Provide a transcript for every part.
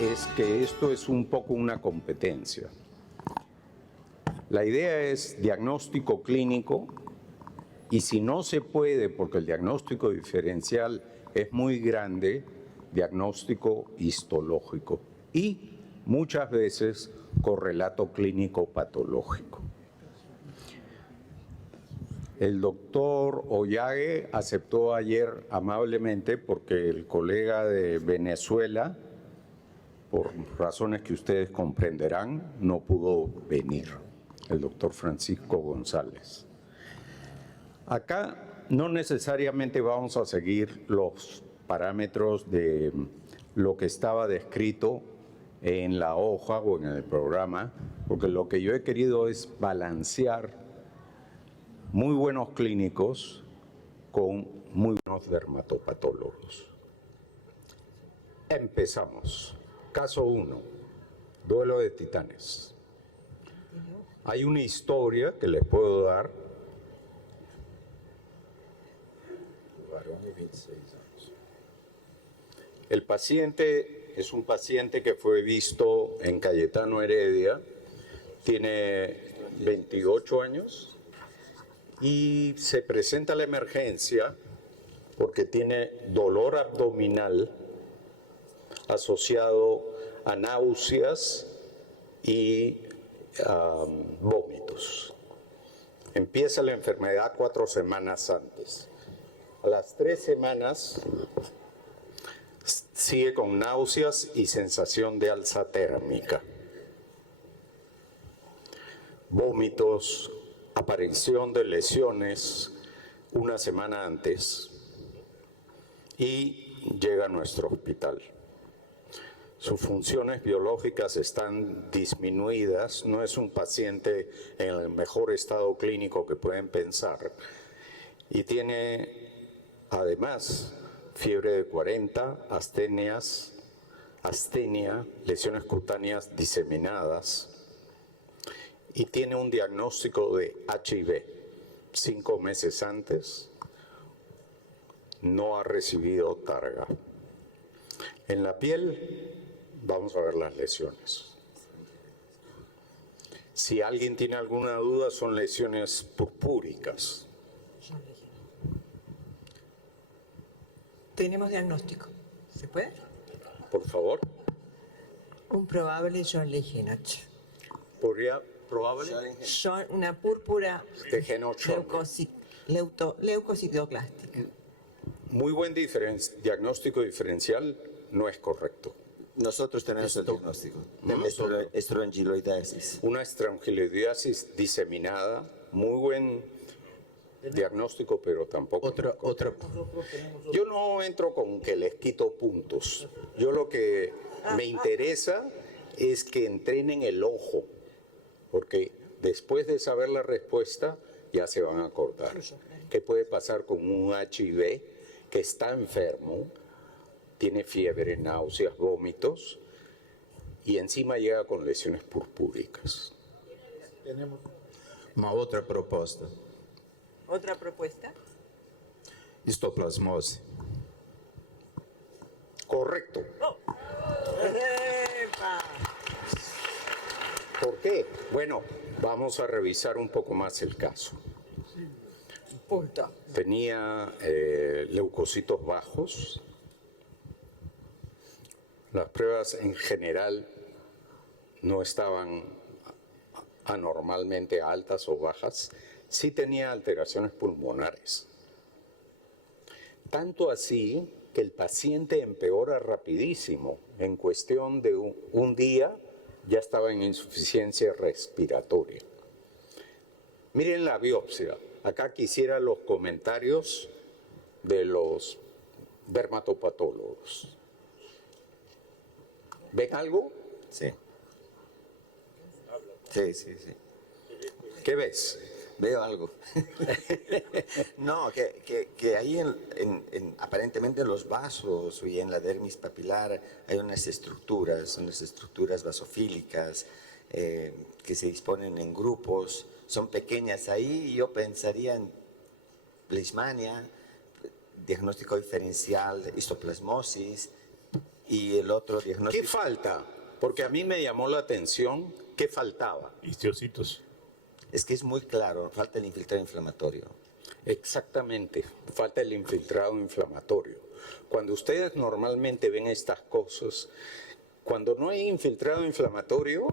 es que esto es un poco una competencia. La idea es diagnóstico clínico y si no se puede, porque el diagnóstico diferencial es muy grande, diagnóstico histológico y muchas veces correlato clínico patológico. El doctor Ollague aceptó ayer amablemente porque el colega de Venezuela, por razones que ustedes comprenderán, no pudo venir, el doctor Francisco González. Acá no necesariamente vamos a seguir los parámetros de lo que estaba descrito en la hoja o en el programa, porque lo que yo he querido es balancear muy buenos clínicos con muy buenos dermatopatólogos. Empezamos. Caso 1, duelo de titanes. Hay una historia que les puedo dar. El paciente es un paciente que fue visto en Cayetano Heredia, tiene 28 años y se presenta a la emergencia porque tiene dolor abdominal asociado a náuseas y vómitos. Empieza la enfermedad 4 semanas antes. A las 3 semanas sigue con náuseas y sensación de alza térmica. Vómitos, aparición de lesiones 1 semana antes y llega a nuestro hospital. Sus funciones biológicas están disminuidas, no es un paciente en el mejor estado clínico que pueden pensar y tiene además fiebre de 40, astenia, lesiones cutáneas diseminadas y tiene un diagnóstico de HIV 5 meses antes, no ha recibido targa. En la piel vamos a ver las lesiones. Si alguien tiene alguna duda, son lesiones purpúricas. Tenemos diagnóstico. ¿Se puede? Por favor. Un probable John Legenoch. ¿Podría probable? Una púrpura De Genoch. leucocitoclástica. Muy buen diagnóstico diferencial, no es correcto. Nosotros tenemos el diagnóstico. Estrangiloidesis. Una estrangiloidesis diseminada, muy buen diagnóstico, pero tampoco. Otra. Yo no entro con que les quito puntos. Yo lo que me interesa es que entrenen el ojo, porque después de saber la respuesta ya se van a acordar. ¿Qué puede pasar con un HIV que está enfermo, tiene fiebre, náuseas, vómitos y encima llega con lesiones purpúricas? Tenemos una otra propuesta. ¿Otra propuesta? Histoplasmosis. Correcto. ¡Epa! ¿Por qué? Bueno, vamos a revisar un poco más el caso. Punto. Tenía leucocitos bajos. Las pruebas en general no estaban anormalmente altas o bajas. Sí tenía alteraciones pulmonares. Tanto así que el paciente empeora rapidísimo. En cuestión de un día ya estaba en insuficiencia respiratoria. Miren la biopsia. Acá quisiera los comentarios de los dermatopatólogos. ¿Ven algo? Sí. Sí. ¿Qué ves? Veo algo. No, que ahí aparentemente en los vasos y en la dermis papilar hay unas estructuras basofílicas que se disponen en grupos, son pequeñas ahí, y yo pensaría en leishmania, diagnóstico diferencial, histoplasmosis, Y el otro ¿Qué diagnóstico... falta? Porque a mí me llamó la atención qué faltaba. Histiocitos. Es que es muy claro, falta el infiltrado inflamatorio. Exactamente, falta el infiltrado inflamatorio. Cuando ustedes normalmente ven estas cosas, cuando no hay infiltrado inflamatorio,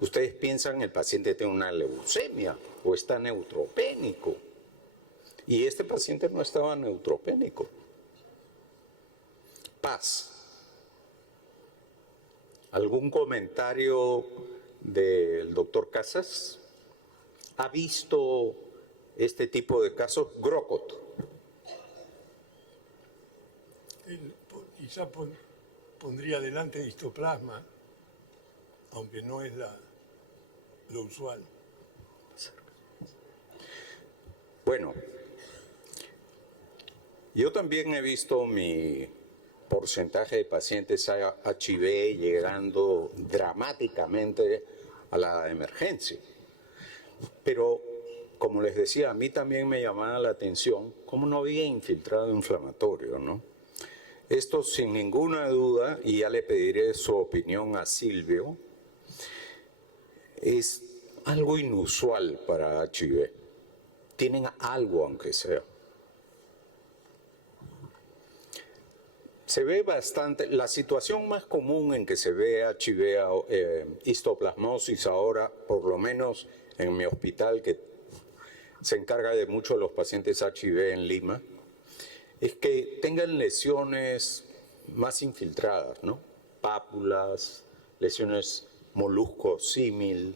ustedes piensan el paciente tiene una leucemia o está neutropénico. Y este paciente no estaba neutropénico. Paz. ¿Algún comentario del doctor Casas? ¿Ha visto este tipo de casos? Grocot. Quizá pondría delante histoplasma, aunque no es lo usual. Bueno, yo también he visto mi porcentaje de pacientes HIV llegando dramáticamente a la emergencia. Pero, como les decía, a mí también me llamaba la atención cómo no había infiltrado inflamatorio, ¿no? Esto sin ninguna duda, y ya le pediré su opinión a Silvio, es algo inusual para HIV. Tienen algo, aunque sea. Se ve bastante, la situación más común en que se ve HIV, histoplasmosis ahora, por lo menos en mi hospital, que se encarga de muchos de los pacientes HIV en Lima, es que tengan lesiones más infiltradas, ¿no? Pápulas, lesiones molusco símil,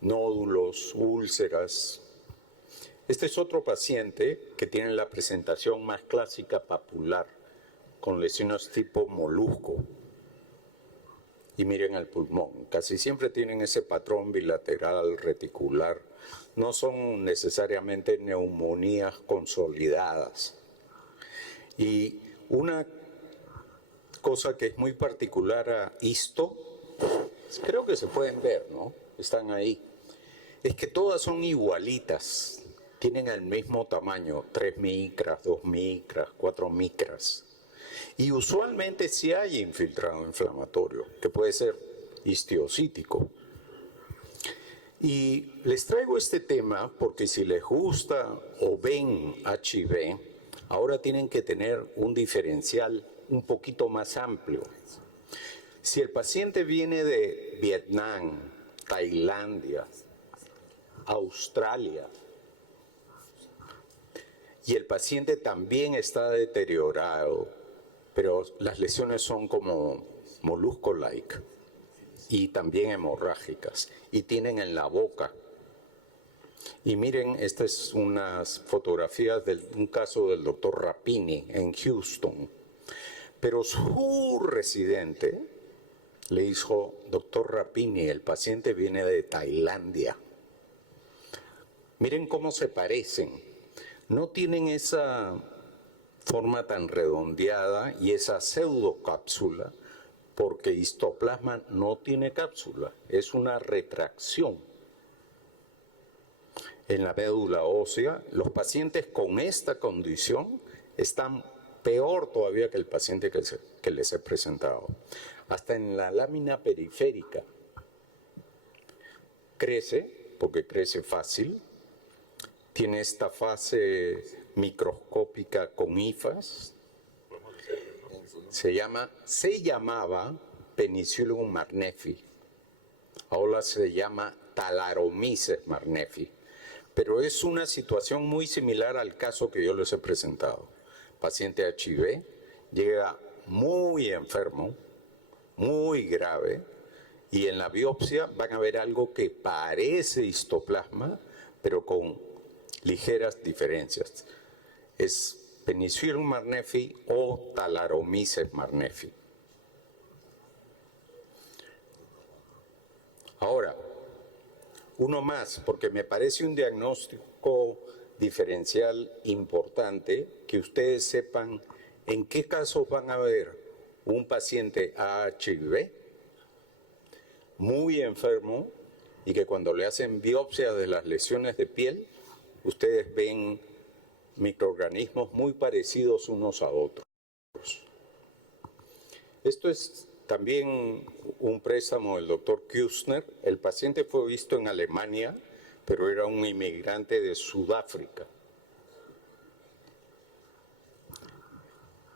nódulos, úlceras. Este es otro paciente que tiene la presentación más clásica papular, con lesiones tipo molusco. Y miren el pulmón, casi siempre tienen ese patrón bilateral reticular. No son necesariamente neumonías consolidadas. Y una cosa que es muy particular a histo, creo que se pueden ver, ¿no? Están ahí. Es que todas son igualitas. Tienen el mismo tamaño, 3 micras, 2 micras, 4 micras. Y usualmente sí hay infiltrado inflamatorio, que puede ser histiocítico. Y les traigo este tema porque si les gusta o ven HIV, ahora tienen que tener un diferencial un poquito más amplio. Si el paciente viene de Vietnam, Tailandia, Australia, y el paciente también está deteriorado, pero las lesiones son como molusco-like y también hemorrágicas y tienen en la boca. Y miren, estas son unas fotografías de un caso del doctor Rapini en Houston. Pero su residente le dijo, doctor Rapini, el paciente viene de Tailandia. Miren cómo se parecen. No tienen esa forma tan redondeada y esa pseudocápsula, porque histoplasma no tiene cápsula, es una retracción. En la médula ósea, los pacientes con esta condición están peor todavía que el paciente que les he presentado. Hasta en la lámina periférica crece, porque crece fácil, tiene esta fase microscópica con hifas, se llamaba Penicillium marnefi, ahora se llama Talaromyces marnefi, pero es una situación muy similar al caso que yo les he presentado. Paciente HIV llega muy enfermo, muy grave, y en la biopsia van a ver algo que parece histoplasma, pero con ligeras diferencias. Es Penicillium marnefi o Talaromyces marnefi. Ahora, uno más, porque me parece un diagnóstico diferencial importante, que ustedes sepan en qué casos van a ver un paciente HIV muy enfermo y que cuando le hacen biopsia de las lesiones de piel, ustedes ven microorganismos muy parecidos unos a otros. Esto es también un préstamo del doctor Küstner. El paciente fue visto en Alemania, pero era un inmigrante de Sudáfrica.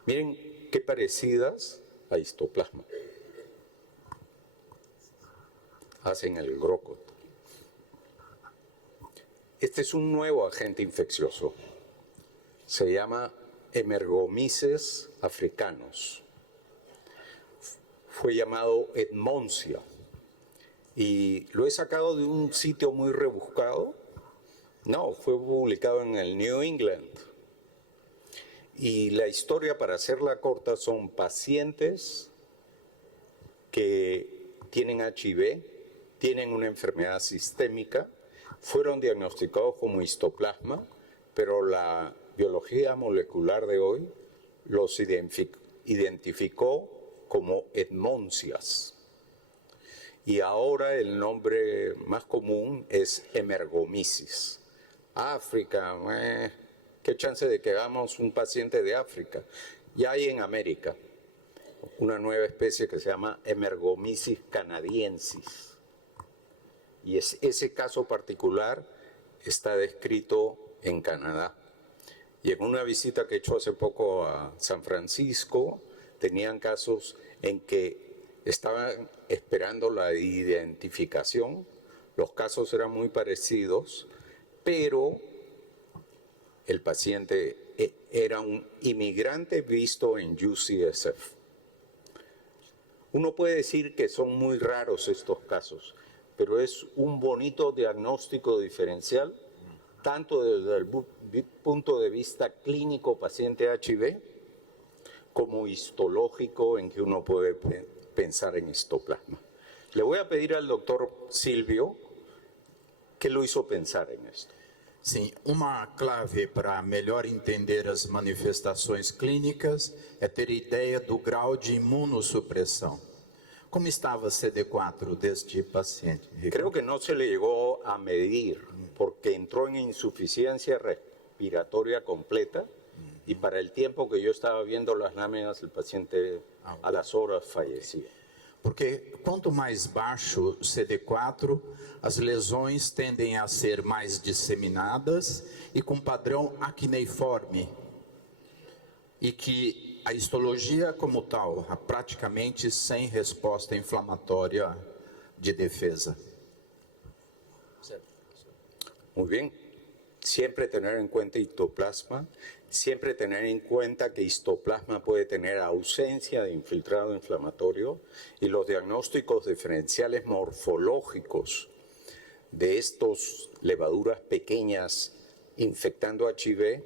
Miren qué parecidas a histoplasma hacen el GROCOT. Este es un nuevo agente infeccioso. Se llama Emergomyces africanus. Fue llamado Edmondsia. Y lo he sacado de un sitio muy rebuscado. No, fue publicado en el New England. Y la historia, para hacerla corta, son pacientes que tienen HIV, tienen una enfermedad sistémica, fueron diagnosticados como histoplasma, pero la biología molecular de hoy los identificó como Edmondsias. Y ahora el nombre más común es Emergomyces. África, ¿qué chance de que hagamos un paciente de África? Ya hay en América una nueva especie que se llama Emergomyces canadiensis. Y ese caso particular está descrito en Canadá. Y en una visita que he hecho hace poco a San Francisco, tenían casos en que estaban esperando la identificación. Los casos eran muy parecidos, pero el paciente era un inmigrante visto en UCSF. Uno puede decir que son muy raros estos casos, pero es un bonito diagnóstico diferencial, tanto desde el punto de vista clínico paciente HIV, como histológico en que uno puede pensar en histoplasma. Le voy a pedir al doctor Silvio qué lo hizo pensar en esto. Sim, uma clave para melhor entender as manifestações clínicas é ter ideia do grau de imunossupressão. Como estava a CD4 deste paciente? Creo que no se le llegó a medir porque entró en insuficiencia respiratoria completa y para el tiempo que yo estaba viendo las láminas el paciente a las horas fallecía. Porque quanto mais baixo o CD4, as lesões tendem a ser mais disseminadas e com padrão acneiforme. E que a histologia como tal, praticamente sem resposta inflamatória de defesa. Muy bien. Siempre tener en cuenta histoplasma, siempre tener en cuenta que histoplasma puede tener ausencia de infiltrado inflamatorio y los diagnósticos diferenciales morfológicos de estos levaduras pequeñas infectando HIV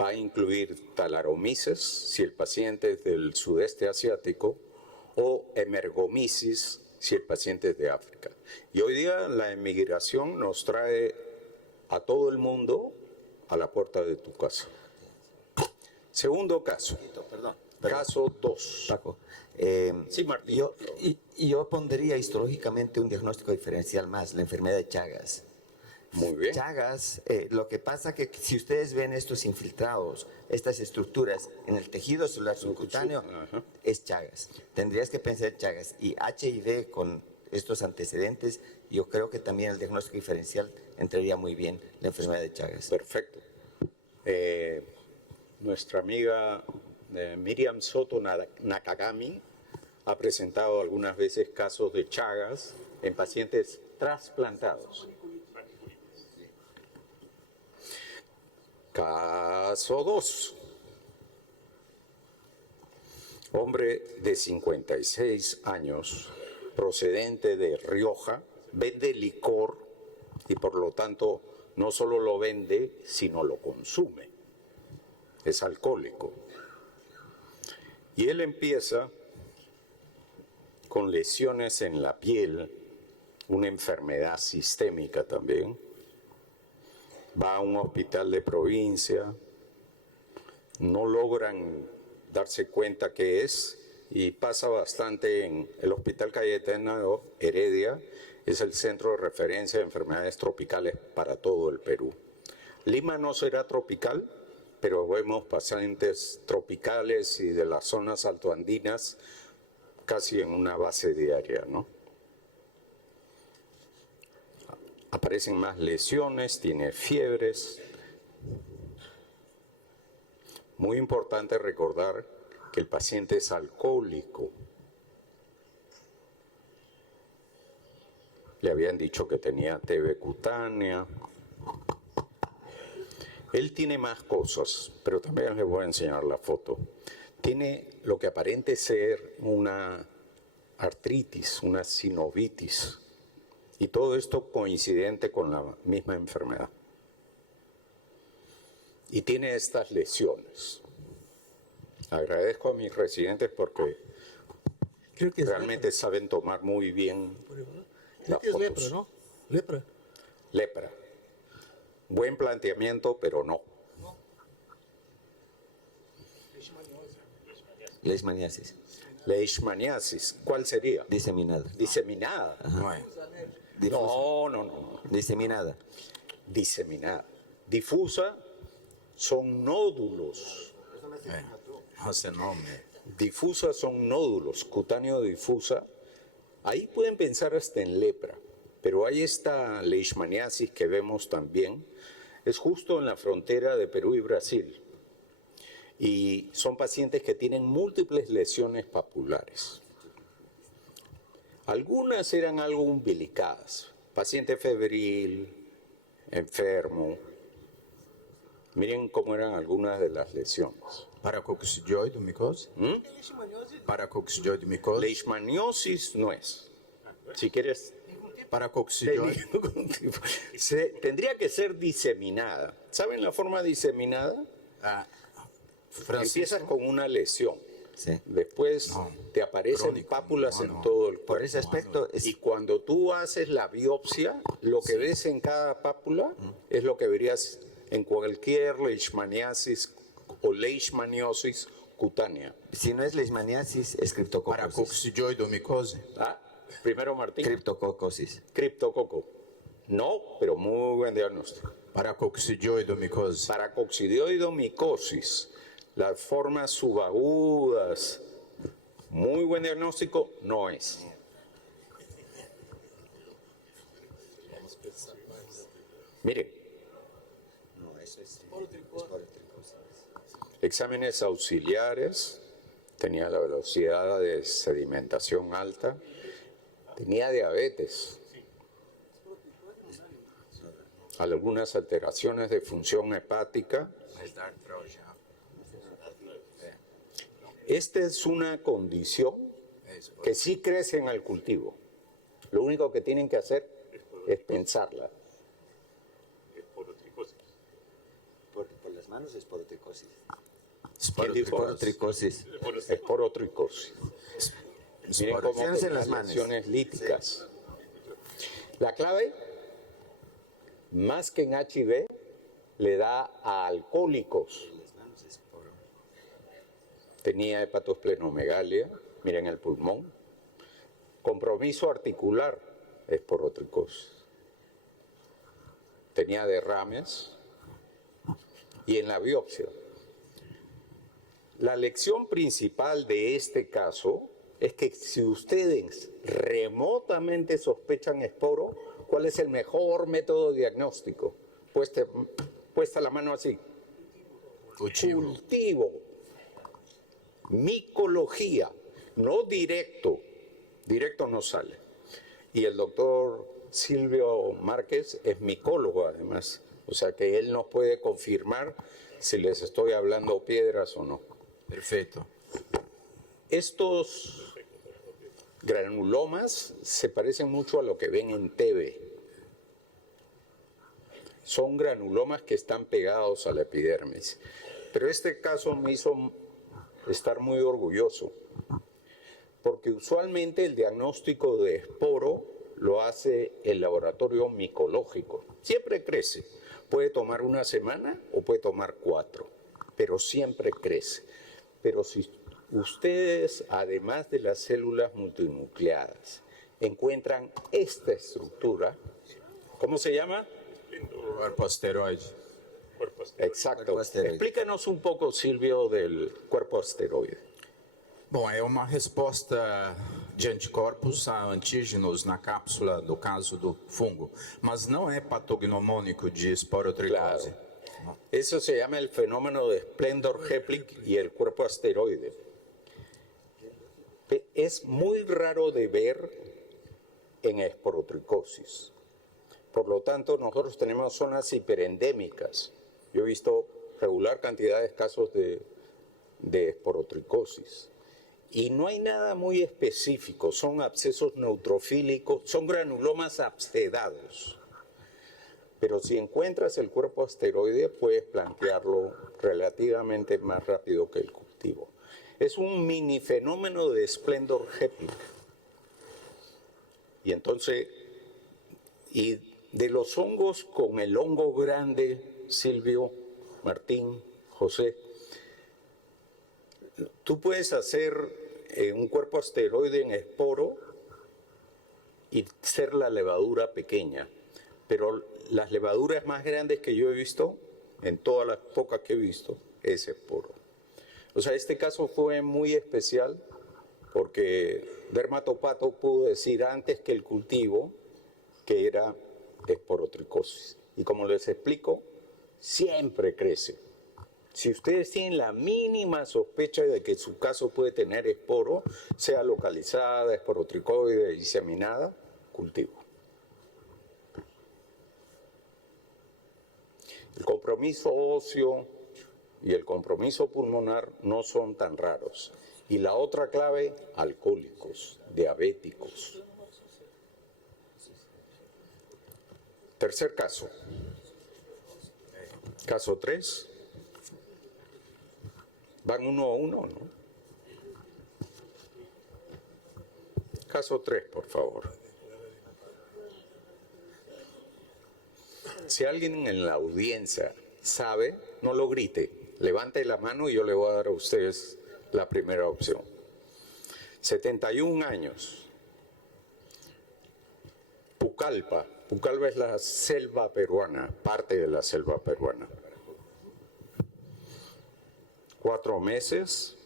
va a incluir Thalassomiasis, si el paciente es del sudeste asiático, o Emergomyces, si el paciente es de África. Y hoy día la emigración nos trae a todo el mundo a la puerta de tu casa. Segundo caso. Perdón. Caso 2. Paco, Sí, Martín. yo pondría histológicamente un diagnóstico diferencial más, la enfermedad de Chagas. Muy bien. Chagas, lo que pasa que si ustedes ven estos infiltrados, estas estructuras en el tejido celular subcutáneo, Ajá. es Chagas. Tendrías que pensar Chagas. Y HIV con estos antecedentes, yo creo que también el diagnóstico diferencial entraría muy bien, la enfermedad de Chagas. Perfecto. Nuestra amiga Miriam Soto Nakagami ha presentado algunas veces casos de Chagas en pacientes trasplantados. Caso 2. Hombre de 56 años, procedente de Rioja, vende licor y por lo tanto no solo lo vende, sino lo consume. Es alcohólico. Y él empieza con lesiones en la piel, una enfermedad sistémica también. Va a un hospital de provincia, no logran darse cuenta qué es y pasa bastante en el Hospital Cayetano Heredia, es el centro de referencia de enfermedades tropicales para todo el Perú. Lima no será tropical, pero vemos pacientes tropicales y de las zonas altoandinas casi en una base diaria, ¿no? Aparecen más lesiones, tiene fiebres. Muy importante recordar que el paciente es alcohólico. Le habían dicho que tenía TB cutánea. Él tiene más cosas, pero también les voy a enseñar la foto. Tiene lo que aparente ser una artritis, una sinovitis. Y todo esto coincidente con la misma enfermedad. Y tiene estas lesiones. Agradezco a mis residentes porque Creo que es realmente saben tomar muy bien Creo las que es fotos. lepra, ¿no? Lepra. Lepra. Buen planteamiento, pero no. Leishmaniasis. Leishmaniasis, ¿cuál sería? Diseminada. Diseminada. Não é? No, no, no. Diseminada. Diseminada. Difusa son nódulos. Você nome. Difusa son nódulos. Cutáneo difusa. Ahí pueden pensar hasta en lepra. Pero hay esta leishmaniasis que vemos también. Es justo en la frontera de Perú y Brasil. Y son pacientes que tienen múltiples lesiones papulares. Algunas eran algo umbilicadas. Paciente febril, enfermo. Miren cómo eran algunas de las lesiones. Paracoccidioide micose? Paracoccidioide micose? Leishmaniosis no es. Si quieres, Paracoccidioide. tendría que ser diseminada. ¿Saben la forma diseminada? Ah, Empiezas Francisco, con una lesión. Sí. Después No, te aparecen crónico, pápulas no, en no. todo el Por cuerpo. ese aspecto, Y cuando tú haces la biopsia, lo que ves en cada pápula es lo que verías en cualquier leishmaniasis o leishmaniosis cutánea. si no es leishmaniasis, es criptococosis. paracoccidioide micose? ¿Ah? Primero, Martín. Criptococosis. Criptococo. No, pero muy buen diagnóstico. Paracoccidioide micose? Paracoccidioidomicosis, las formas subagudas, muy buen diagnóstico, no es. Miren, No, eso es esporotricosis. exámenes auxiliares, tenía la velocidad de sedimentación alta, tenía diabetes, algunas alteraciones de función hepática. Esta es una condición que sí crece en el cultivo. Lo único que tienen que hacer es pensarla. Por las manos, esporotricosis. ¿Quién dijo? Esporotricosis. Esporotricosis. Miren cómo Lesiones en tenía las manos. lesiones líticas. La clave, más que en HIV, le da a alcohólicos. Tenía hepatosplenomegalia, miren el pulmón. Compromiso articular, esporotricosis. Tenía derrames. Y en la biopsia. La lección principal de este caso es que si ustedes remotamente sospechan esporo, ¿cuál es el mejor método diagnóstico? Puesta la mano así. Cultivo. Micología. No directo. Directo no sale. Y el doctor Silvio Márquez es micólogo además. O sea que él nos puede confirmar si les estoy hablando piedras o no. Perfeito. Estos granulomas se parecen mucho a lo que ven en TV. Son granulomas que están pegados a la epidermis. Pero este caso me hizo estar muy orgulloso, porque usualmente el diagnóstico de esporo lo hace el laboratorio micológico. Siempre crece. Puede tomar una semana o puede tomar 4, pero siempre crece. Pero si ustedes, además de las células multinucleadas, encuentran esta estructura, ¿cómo se llama? Cuerpo asteroide. Exacto. Cuerpo asteroide. Explícanos un poco, Silvio, del cuerpo asteroide. Bom, é uma resposta de anticorpos a antígenos na cápsula, no caso do fungo, mas não é patognomônico de esporotricose. Eso se llama el fenómeno de Splendor-Heplic y el cuerpo asteroide. Es muy raro de ver en esporotricosis. Por lo tanto, nosotros tenemos zonas hiperendémicas. Yo he visto regular cantidad de casos de esporotricosis. Y no hay nada muy específico, son abscesos neutrofílicos, son granulomas abscedados. Pero si encuentras el cuerpo asteroide, puedes plantearlo relativamente más rápido que el cultivo. Es un mini fenómeno de Splendor-Heplic. Y entonces, y de los hongos con el hongo grande, Silvio, Martín, José, tú puedes hacer un cuerpo asteroide en esporo y ser la levadura pequeña, pero las levaduras más grandes que yo he visto, en todas las pocas que he visto, es esporo. O sea, este caso fue muy especial porque Dermatopato pudo decir antes que el cultivo que era esporotricosis. Y como les explico, siempre crece. Si ustedes tienen la mínima sospecha de que su caso puede tener esporo, sea localizada, esporotricoide, diseminada, cultivo. El compromiso óseo y el compromiso pulmonar no son tan raros. Y la otra clave, alcohólicos, diabéticos. Tercer caso. Caso 3. Van 1 a 1, ¿no? Caso 3, por favor. Si alguien en la audiencia sabe, no lo grite. Levante la mano y yo le voy a dar a ustedes la primera opción. 71 años. Pucallpa. Pucallpa es la selva peruana, parte de la selva peruana. 4 meses,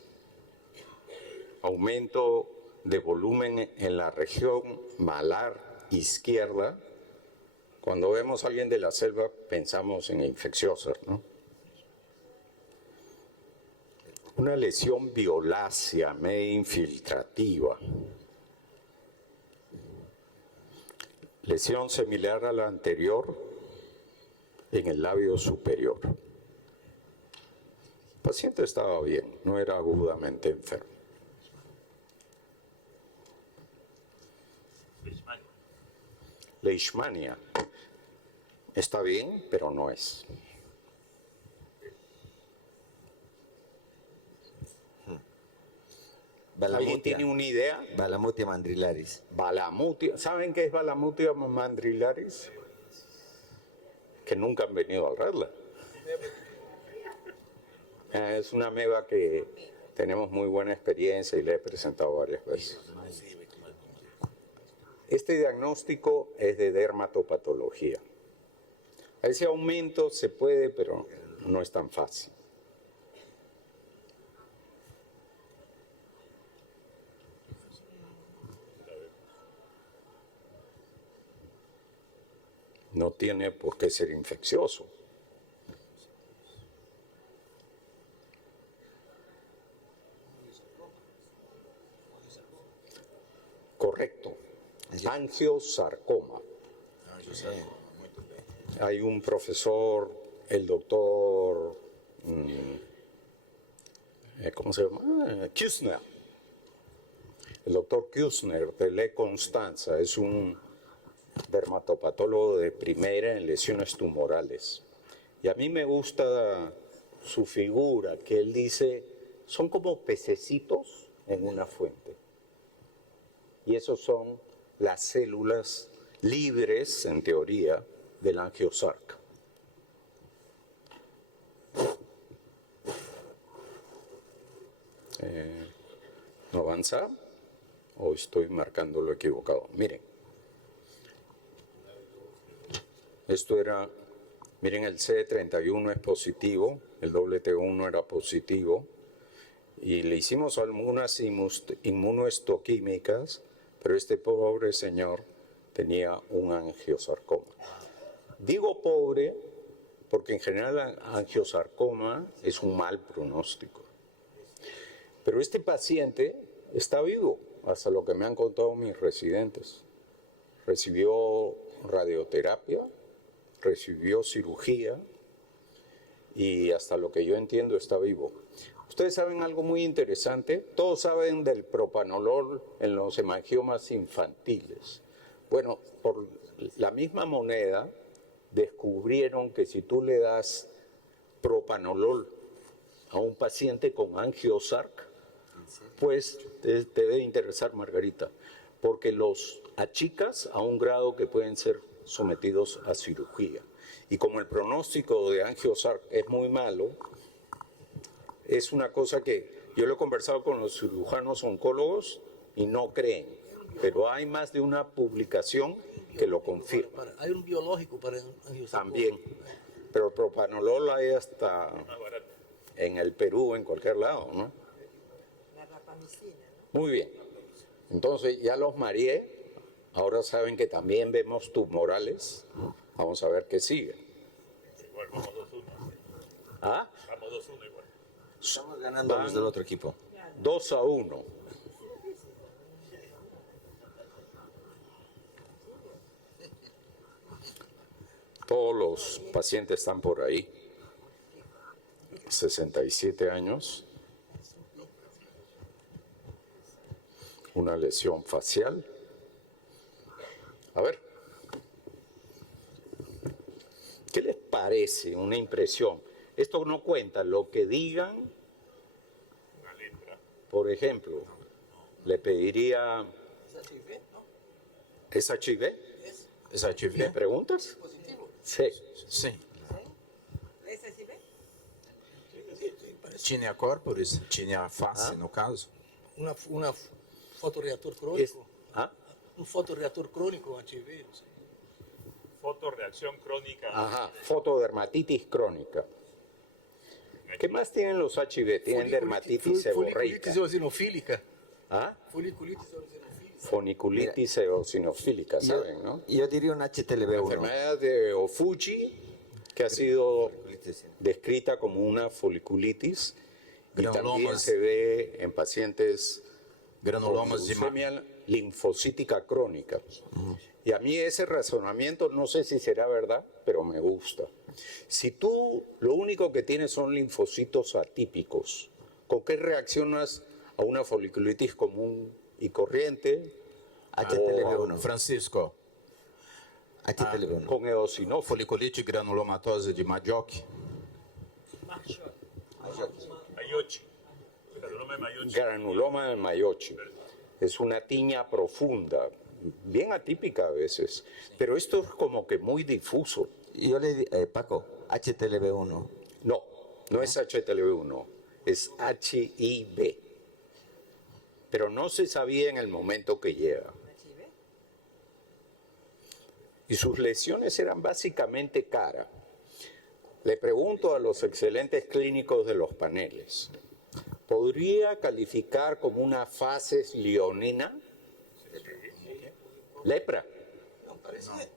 aumento de volumen en la región malar izquierda. Cuando vemos a alguien de la selva pensamos en infecciosas, ¿no? Una lesión violácea, media infiltrativa. Lesión similar a la anterior en el labio superior. El paciente estaba bien, no era agudamente enfermo. Leishmania. Está bien, pero no es. ¿Alguien tiene una idea? Balamutia mandrilaris. Balamutia. ¿Saben qué es Balamutia mandrilaris? Que nunca han venido al Radla. Es una ameba que tenemos muy buena experiencia y le he presentado varias veces. Este diagnóstico es de dermatopatología. A ese aumento se puede, pero no es tan fácil. No tiene por qué ser infeccioso. Correcto. Angiosarcoma. Hay un profesor, el doctor, ¿cómo se llama? Küssner. El doctor Küssner de Le Constanza es un dermatopatólogo de primera en lesiones tumorales. Y a mí me gusta su figura, que él dice, son como pececitos en una fuente. Y esos son las células libres, en teoría, del angiosarca. ¿No avanza? ¿O estoy marcando lo equivocado? Miren. Esto era, miren, el C31 es positivo, el WT1 era positivo, y le hicimos algunas inmunohistoquímicas, pero este pobre señor tenía un angiosarcoma. Digo pobre porque en general el angiosarcoma es un mal pronóstico. Pero este paciente está vivo, hasta lo que me han contado mis residentes. Recibió radioterapia, recibió cirugía y hasta lo que yo entiendo está vivo. Ustedes saben algo muy interesante. Todos saben del propanolol en los hemangiomas infantiles. Bueno, por la misma moneda descubrieron que si tú le das propanolol a un paciente con angiosarc, pues te debe interesar, Margarita, porque los achicas a un grado que pueden ser sometidos a cirugía. Y como el pronóstico de angiosarc es muy malo, es una cosa que yo lo he conversado con los cirujanos oncólogos y no creen, pero hay más de una publicación que lo confirma. Hay un biológico para angiosarcoma. También, pero propanolol hay hasta en el Perú, en cualquier lado, ¿no? La rapamicina, ¿no? Muy bien. Entonces ya los mareé. Ahora saben que también vemos tumorales. Vamos a ver qué sigue. Igual, vamos 2-1. ¿Ah? Vamos 2-1 igual. Estamos ganando los del otro equipo. 2-1. Todos los pacientes están por ahí. 67 años. Una lesión facial. A ver. ¿Qué les parece? Una impresión. Esto no cuenta. Lo que digan, Una letra. por ejemplo, le pediría... ¿Es HIV? ¿Es ¿Me HIV? preguntas? Sí. Sim. ¿Ese sí ve? Tinea corporis, tinea face, no caso. Una fotorreactor Es- crónico. ¿Ah? Un fotorreactor crónico HIV. No sé. Fotoreacción crónica. Ajá, fotodermatitis crónica. ¿Qué más tienen los HIV? Tienen dermatitis seborreica. Foliculitis eosinofílica. ¿Ah? Foliculitis eosinofílica. Funiculitis eosinofílica, ¿saben, no? Yo diría un La HTLV1. enfermedad de Ofuji, que ha sido Foliculitis. descrita como una foliculitis y también Granulomas. se ve en pacientes con Granulomas de leucemia linfocítica crónica. Y a mí ese razonamiento no sé si será verdad, pero me gusta. Si tú lo único que tienes son linfocitos atípicos, ¿con qué reaccionas a una foliculitis común y corriente? HTLV1. Francisco, HTLV1. Con eosinófilos. foliculite granulomatosa de Majok. Mayochi. Granuloma de Mayochi. Granuloma de Mayochi. Es una tiña profunda, bien atípica a veces, pero esto es como que muy difuso. Yo le di, Paco, HTLV1. No, no es HTLV1, es HIV. Pero no se sabía en el momento que llega. ¿HIV? Y sus lesiones eran básicamente cara. Le pregunto a los excelentes clínicos de los paneles, ¿podría calificar como una fases leonina? Lepra.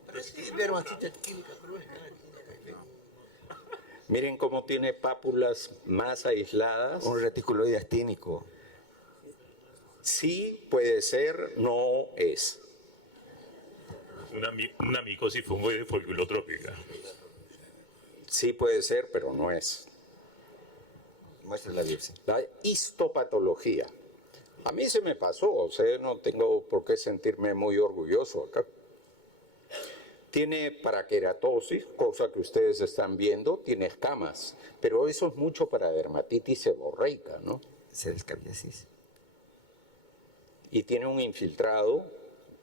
Parece que es dermatitis química crónica. Miren cómo tiene pápulas más aisladas. Un reticuloide actínico. Sí puede ser, no es. Una micosis fungoide folculotrópica. Sí puede ser, pero no es. Muestra la biopsia. La histopatología. A mí se me pasó, o sea, no tengo por qué sentirme muy orgulloso acá. Tiene paraqueratosis, cosa que ustedes están viendo, tiene escamas, pero eso es mucho para dermatitis seborreica, ¿no? Seroscabiasis. Y tiene un infiltrado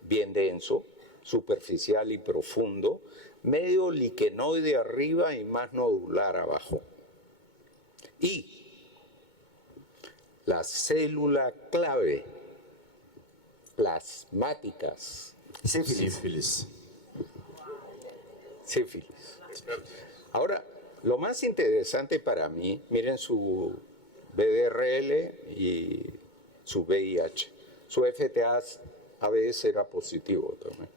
bien denso, superficial y profundo, medio liquenoide arriba y más nodular abajo. Y la célula clave, plasmáticas, Sífilis. Sífilis. sífilis. Ahora, lo más interesante para mí, miren su VDRL y su VIH. Su FTA a veces era positivo también.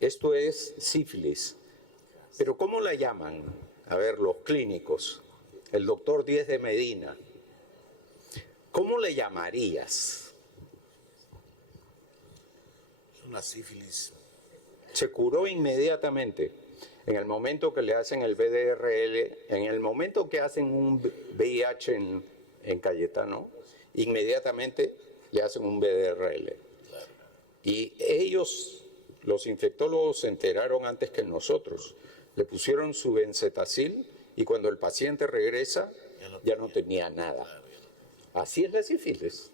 Esto es sífilis. Pero ¿cómo la llaman? A ver, los clínicos. El doctor Díez de Medina. ¿Cómo le llamarías? Es una sífilis. Se curó inmediatamente. En el momento que le hacen el VDRL, en el momento que hacen un VIH en Cayetano, inmediatamente le hacen un VDRL. Y ellos, los infectólogos, se enteraron antes que nosotros. Le pusieron su benzetacil y cuando el paciente regresa ya no tenía nada. Así es la sífilis.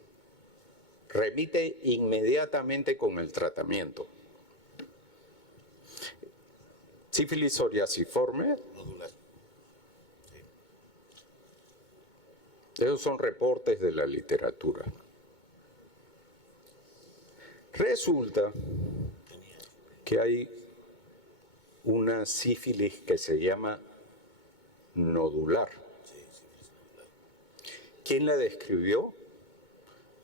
Remite inmediatamente con el tratamiento. Sífilis psoriasiforme. Nodular. Esos son reportes de la literatura. Resulta que hay una sífilis que se llama nodular. ¿Quién la describió?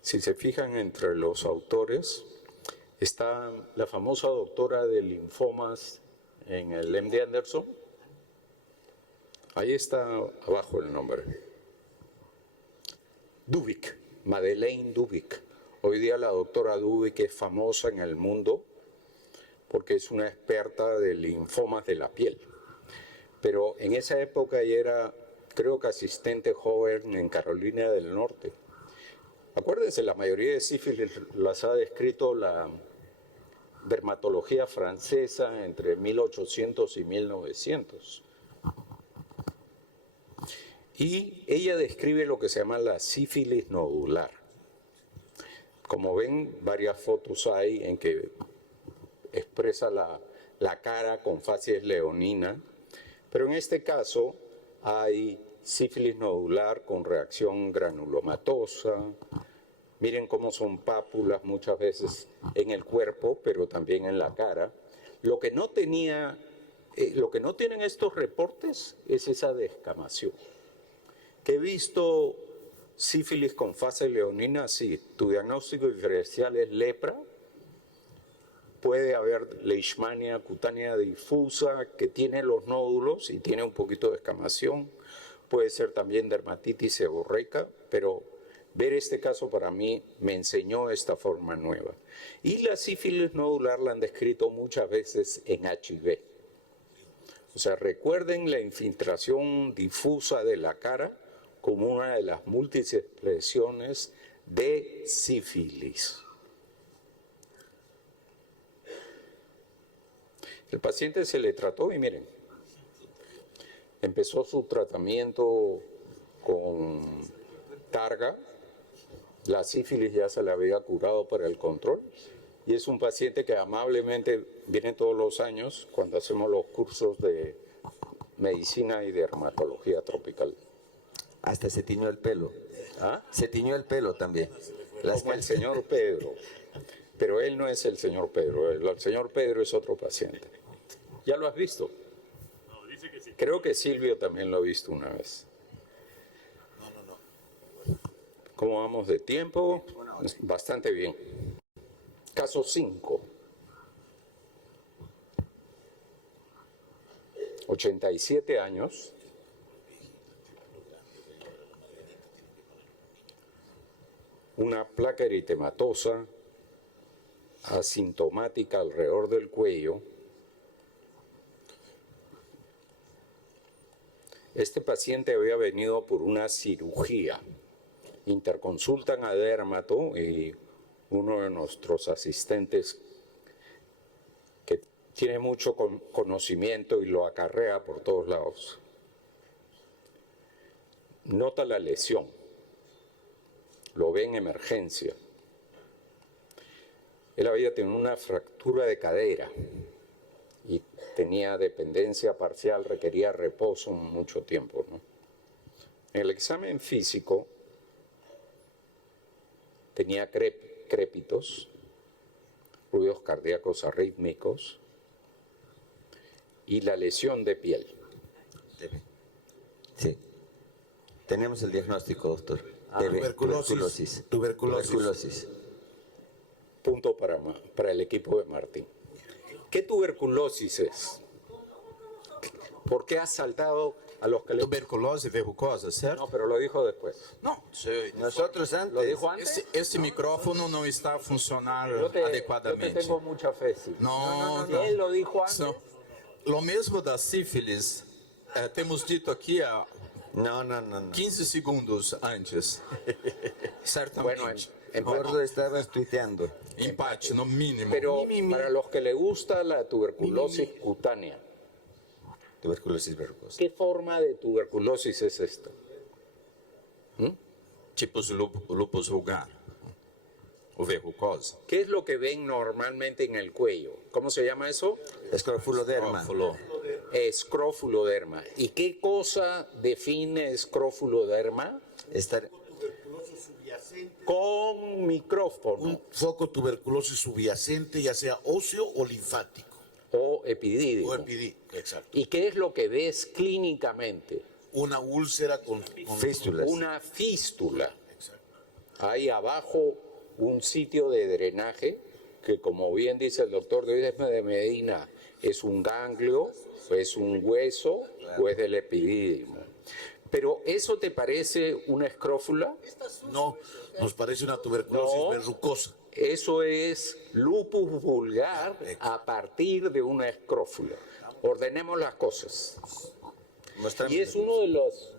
Si se fijan entre los autores, está la famosa doctora de linfomas en el MD Anderson. Ahí está abajo el nombre. Dubik, Madeleine Dubik. Hoy día la doctora Dubik es famosa en el mundo porque es una experta de linfomas de la piel. Pero en esa época ella era, creo que asistente joven en Carolina del Norte. Acuérdense, la mayoría de sífilis las ha descrito la dermatología francesa entre 1800 y 1900. Y ella describe lo que se llama la sífilis nodular. Como ven, varias fotos hay en que expresa la cara con facies leonina, pero en este caso hay sífilis nodular con reacción granulomatosa. Miren cómo son pápulas muchas veces en el cuerpo, pero también en la cara. Lo que no tienen estos reportes es esa descamación. Que he visto sífilis con fase leonina, sí. Tu diagnóstico diferencial es lepra. Puede haber leishmania cutánea difusa que tiene los nódulos y tiene un poquito de descamación. Puede ser también dermatitis seborreica, pero ver este caso para mí me enseñó esta forma nueva. Y la sífilis nodular la han descrito muchas veces en HIV. O sea, recuerden la infiltración difusa de la cara como una de las múltiples expresiones de sífilis. El paciente se le trató y miren, empezó su tratamiento con Targa, la sífilis ya se le había curado para el control y es un paciente que amablemente viene todos los años cuando hacemos los cursos de medicina y dermatología tropical. Hasta se tiñó el pelo. ¿Ah? Se tiñó el pelo también. Como el señor Pedro. Pero él no es el señor Pedro. El señor Pedro es otro paciente. ¿Ya lo has visto? No, dice que sí. Creo que Silvio también lo ha visto una vez. No. ¿Cómo vamos de tiempo? Bastante bien. Caso 5. 87 años. Una placa eritematosa asintomática alrededor del cuello. Este paciente había venido por una cirugía. Interconsultan a dermato y uno de nuestros asistentes que tiene mucho conocimiento y lo acarrea por todos lados. Nota la lesión. Lo ve en emergencia. Él había tenido una fractura de cadera y tenía dependencia parcial, requería reposo mucho tiempo, ¿no? En el examen físico tenía crépitos, ruidos cardíacos arrítmicos y la lesión de piel. Sí. Tenemos el diagnóstico, doctor. Tuberculosis. Tuberculosis. Punto para el equipo de Martín. ¿Qué tuberculosis es? ¿Por qué has saltado a los que le... Tuberculose verrucosa, certo? No, pero lo dijo después. Não, Nosotros antes. ¿Lo dijo antes? esse micrófono não está a funcionar Yo te adequadamente. tengo mucha fe, sí. Não, Si él lo dijo antes, São- Lo mesmo da sífilis, temos dito aqui há No. 15 segundos antes. bueno, Certamente. Gordo, estabas tuiteando. Empate, no mínimo. pero para los que le gusta la tuberculosis cutánea, Tuberculosis verrucosa. ¿qué forma de tuberculosis es esta? Tipos de lupus vulgar. O verrucosa. ¿Qué es lo que ven normalmente en el cuello? ¿Cómo se llama eso? Escrofuloderma. Óvulo. Escrofuloderma. ¿Y qué cosa define escrofuloderma? Estar Con micrófono Un foco tuberculosis subyacente, ya sea óseo o linfático. o epidídimo. O epidímico, exacto. ¿Y qué es lo que ves clínicamente? Una úlcera con fístulas. Una fístula. Hay abajo un sitio de drenaje que, como bien dice el doctor de Medina, es un ganglio, es un hueso o es del epidídimo. Pero ¿eso te parece una escrófula? No, nos parece una tuberculosis No. verrucosa. Eso es lupus vulgar a partir de una escrófula. Ordenemos las cosas. Mostramos Y es uno de los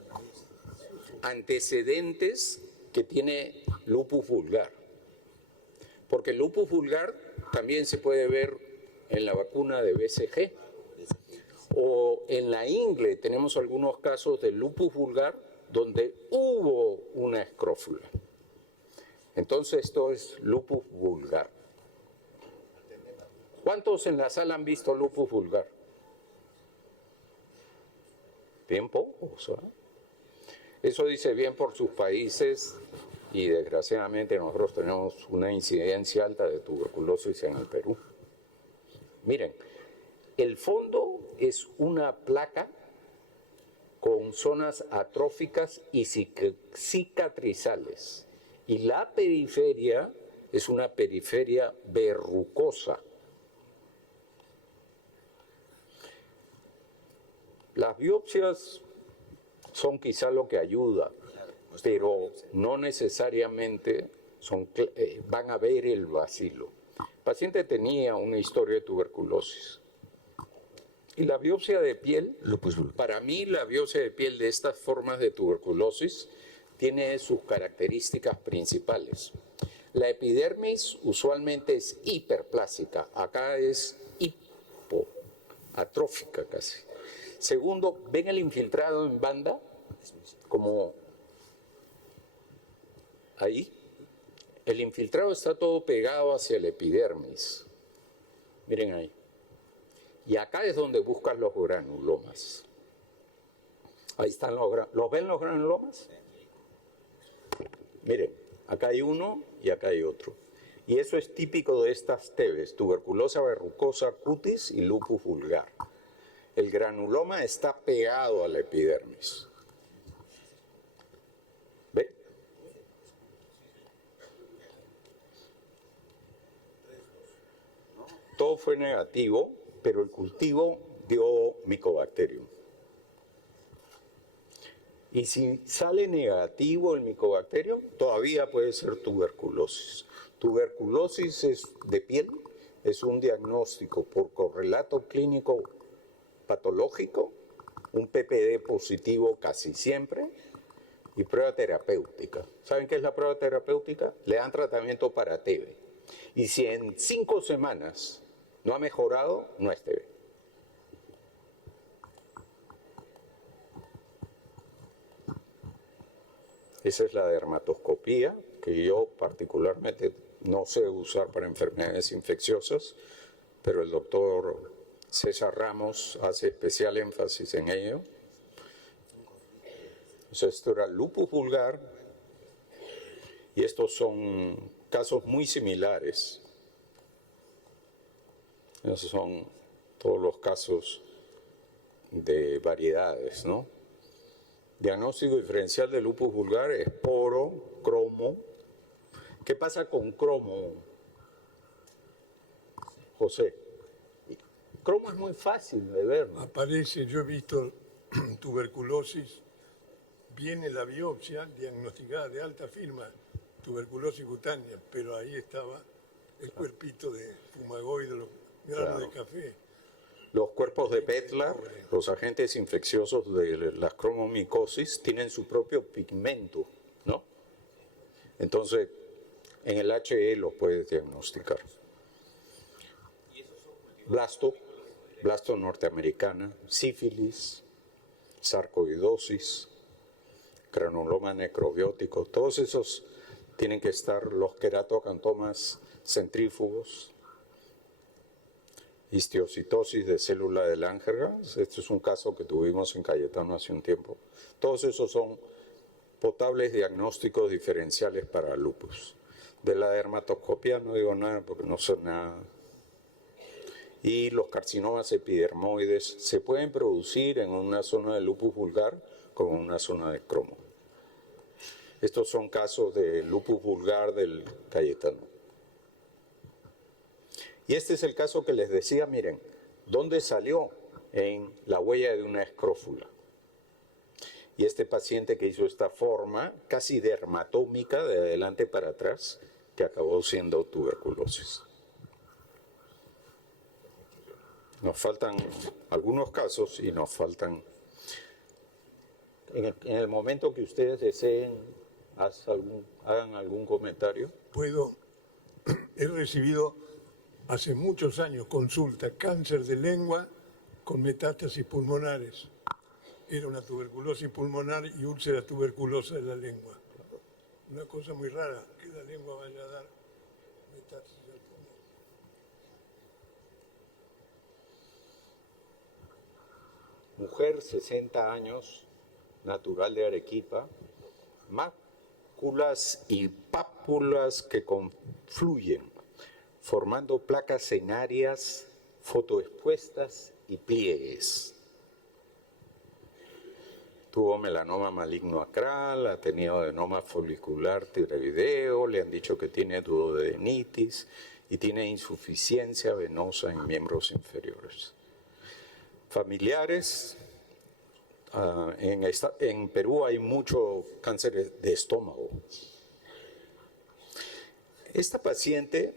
antecedentes que tiene lupus vulgar. Porque el lupus vulgar también se puede ver en la vacuna de BCG. O en la ingle tenemos algunos casos de lupus vulgar donde hubo una escrófula. Entonces esto es lupus vulgar. ¿Cuántos en la sala han visto lupus vulgar? Bien pocos, ¿eh? Eso dice bien por sus países y desgraciadamente nosotros tenemos una incidencia alta de tuberculosis en el Perú. Miren, el fondo es una placa con zonas atróficas y cicatrizales. Y la periferia es una periferia verrucosa. Las biopsias son quizá lo que ayuda, pero no necesariamente van a ver el bacilo. El paciente tenía una historia de tuberculosis. Y la biopsia de piel, Lupus vulgar. para mí la biopsia de piel de estas formas de tuberculosis tiene sus características principales. La epidermis usualmente es hiperplásica, acá es hipoatrófica casi. Segundo, ¿ven el infiltrado en banda? Como ahí. El infiltrado está todo pegado hacia el epidermis. Miren ahí. Y acá es donde buscan los granulomas. Ahí están los granulomas. ¿Los ven los granulomas? Miren, acá hay uno y acá hay otro. Y eso es típico de estas TBs, tuberculosa verrucosa cutis y lupus vulgar. El granuloma está pegado a la epidermis. ¿Ve? Todo fue negativo, pero el cultivo dio Mycobacterium. Y si sale negativo el Mycobacterium, todavía puede ser tuberculosis. Tuberculosis de piel es un diagnóstico por correlato clínico patológico, un PPD positivo casi siempre y prueba terapéutica. ¿Saben qué es la prueba terapéutica? Le dan tratamiento para TB. Y si en 5 semanas no ha mejorado, no es TB. Esa es la dermatoscopía, que yo particularmente no sé usar para enfermedades infecciosas, pero el doctor César Ramos hace especial énfasis en ello. Entonces, esto era lupus vulgar y estos son casos muy similares. Esos son todos los casos de variedades, ¿no? Diagnóstico diferencial de lupus vulgar, esporo, cromo. ¿Qué pasa con cromo, José? Cromo es muy fácil de ver, ¿no? Aparece, yo he visto tuberculosis, viene la biopsia diagnosticada de alta firma, tuberculosis cutánea, pero ahí estaba el cuerpito de fumagoide, los granos de café. Los cuerpos de Bettler, los agentes infecciosos de las cromomicosis, tienen su propio pigmento, ¿no? Entonces, en el HE los puedes diagnosticar. Blasto norteamericana, sífilis, sarcoidosis, granuloma necrobiótico, todos esos tienen que estar, los queratocantomas centrífugos, histiocitosis de célula de Langerhans, este es un caso que tuvimos en Cayetano hace un tiempo. Todos esos son potables diagnósticos diferenciales para lupus. De la dermatoscopia no digo nada porque no sé nada. Y los carcinomas epidermoides se pueden producir en una zona de lupus vulgar como en una zona de cromo. Estos son casos de lupus vulgar del Cayetano. Y este es el caso que les decía, miren, ¿dónde salió? En la huella de una escrófula. Y este paciente que hizo esta forma casi dermatómica de adelante para atrás, que acabó siendo tuberculosis. Nos faltan algunos casos y nos faltan... En el momento que ustedes deseen, hagan algún comentario. He recibido hace muchos años consulta, cáncer de lengua con metástasis pulmonares. Era una tuberculosis pulmonar y úlcera tuberculosa de la lengua. Una cosa muy rara, que la lengua vaya a dar metástasis al pulmón. Mujer, 60 años, natural de Arequipa, máculas y pápulas que confluyen, formando placas en áreas fotoexpuestas y pliegues. Tuvo melanoma maligno acral, ha tenido adenoma folicular tiroideo, le han dicho que tiene duodenitis y tiene insuficiencia venosa en miembros inferiores. Familiares, en Perú hay mucho cáncer de estómago. Esta paciente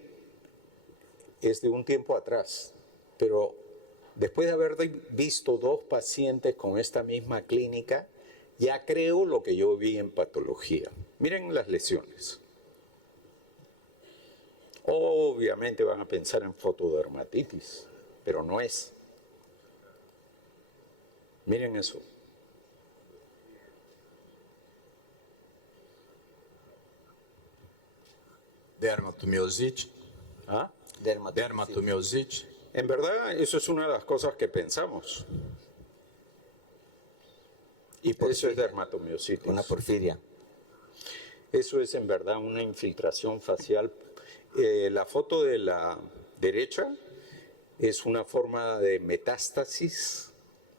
es de un tiempo atrás, pero después de haber visto 2 pacientes con esta misma clínica, ya creo lo que yo vi en patología. Miren las lesiones. Obviamente van a pensar en fotodermatitis, pero no es. Miren eso. Dermatomiosite. ¿Ah? Dermatomiosite. En verdad, eso es una de las cosas que pensamos. Y Eso es dermatomiositis. una porfiria. Eso es en verdad una infiltración facial. La foto de la derecha es una forma de metástasis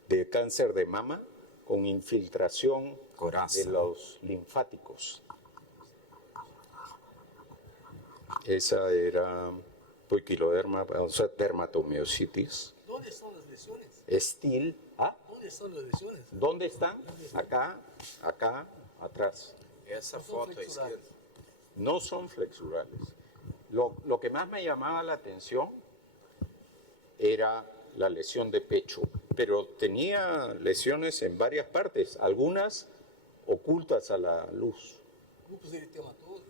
de cáncer de mama con infiltración Coraza. de los linfáticos. Esa era poiquiloderma, o sea, dermatomiositis. ¿Dónde son las lesiones? Estil. ¿Ah? ¿Dónde son las lesiones? ¿Dónde están? Acá, acá, atrás. Essa Son foto à flexuradas. esquerda. No son flexurales. Lo que más me llamaba la atención era la lesión de pecho, pero tenía lesiones en varias partes, algunas ocultas a la luz. Lupus eritematoso.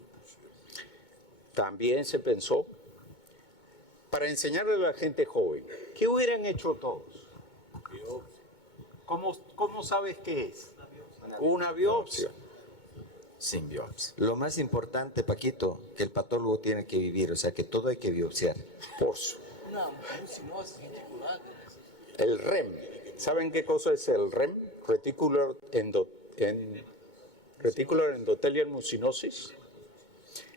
También se pensó, para enseñarle a la gente joven, ¿qué hubieran hecho todos? ¿Cómo sabes qué es? Una biopsia. Sin biopsia. Lo más importante, Paquito, que el patólogo tiene que vivir, o sea que todo hay que biopsiar. Por su- Una mucinosis reticular. El REM. ¿Saben qué cosa es el REM? Reticular Endothelial Mucinosis.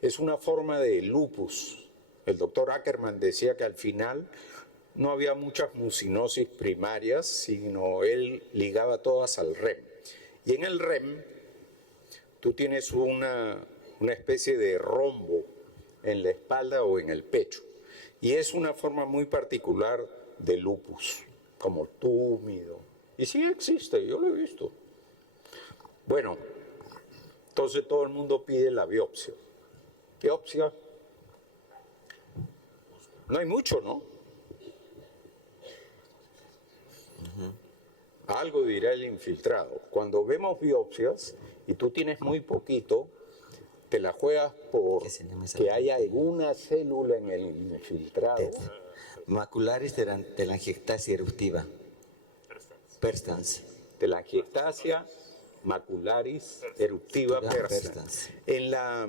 Es una forma de lupus. El doctor Ackerman decía que al final no había muchas mucinosis primarias, sino él ligaba todas al REM. Y en el REM, tú tienes una especie de rombo en la espalda o en el pecho. Y es una forma muy particular de lupus, como túmido. Y sí existe, yo lo he visto. Bueno, entonces todo el mundo pide la biopsia. Biopsia. No hay mucho, ¿no? Algo dirá el infiltrado. Cuando vemos biopsias y tú tienes muy poquito, te la juegas por que haya alguna célula en el infiltrado. Macularis telangiectasia eruptiva. Perstans. Telangiectasia macularis eruptiva perstans. Perstans. En la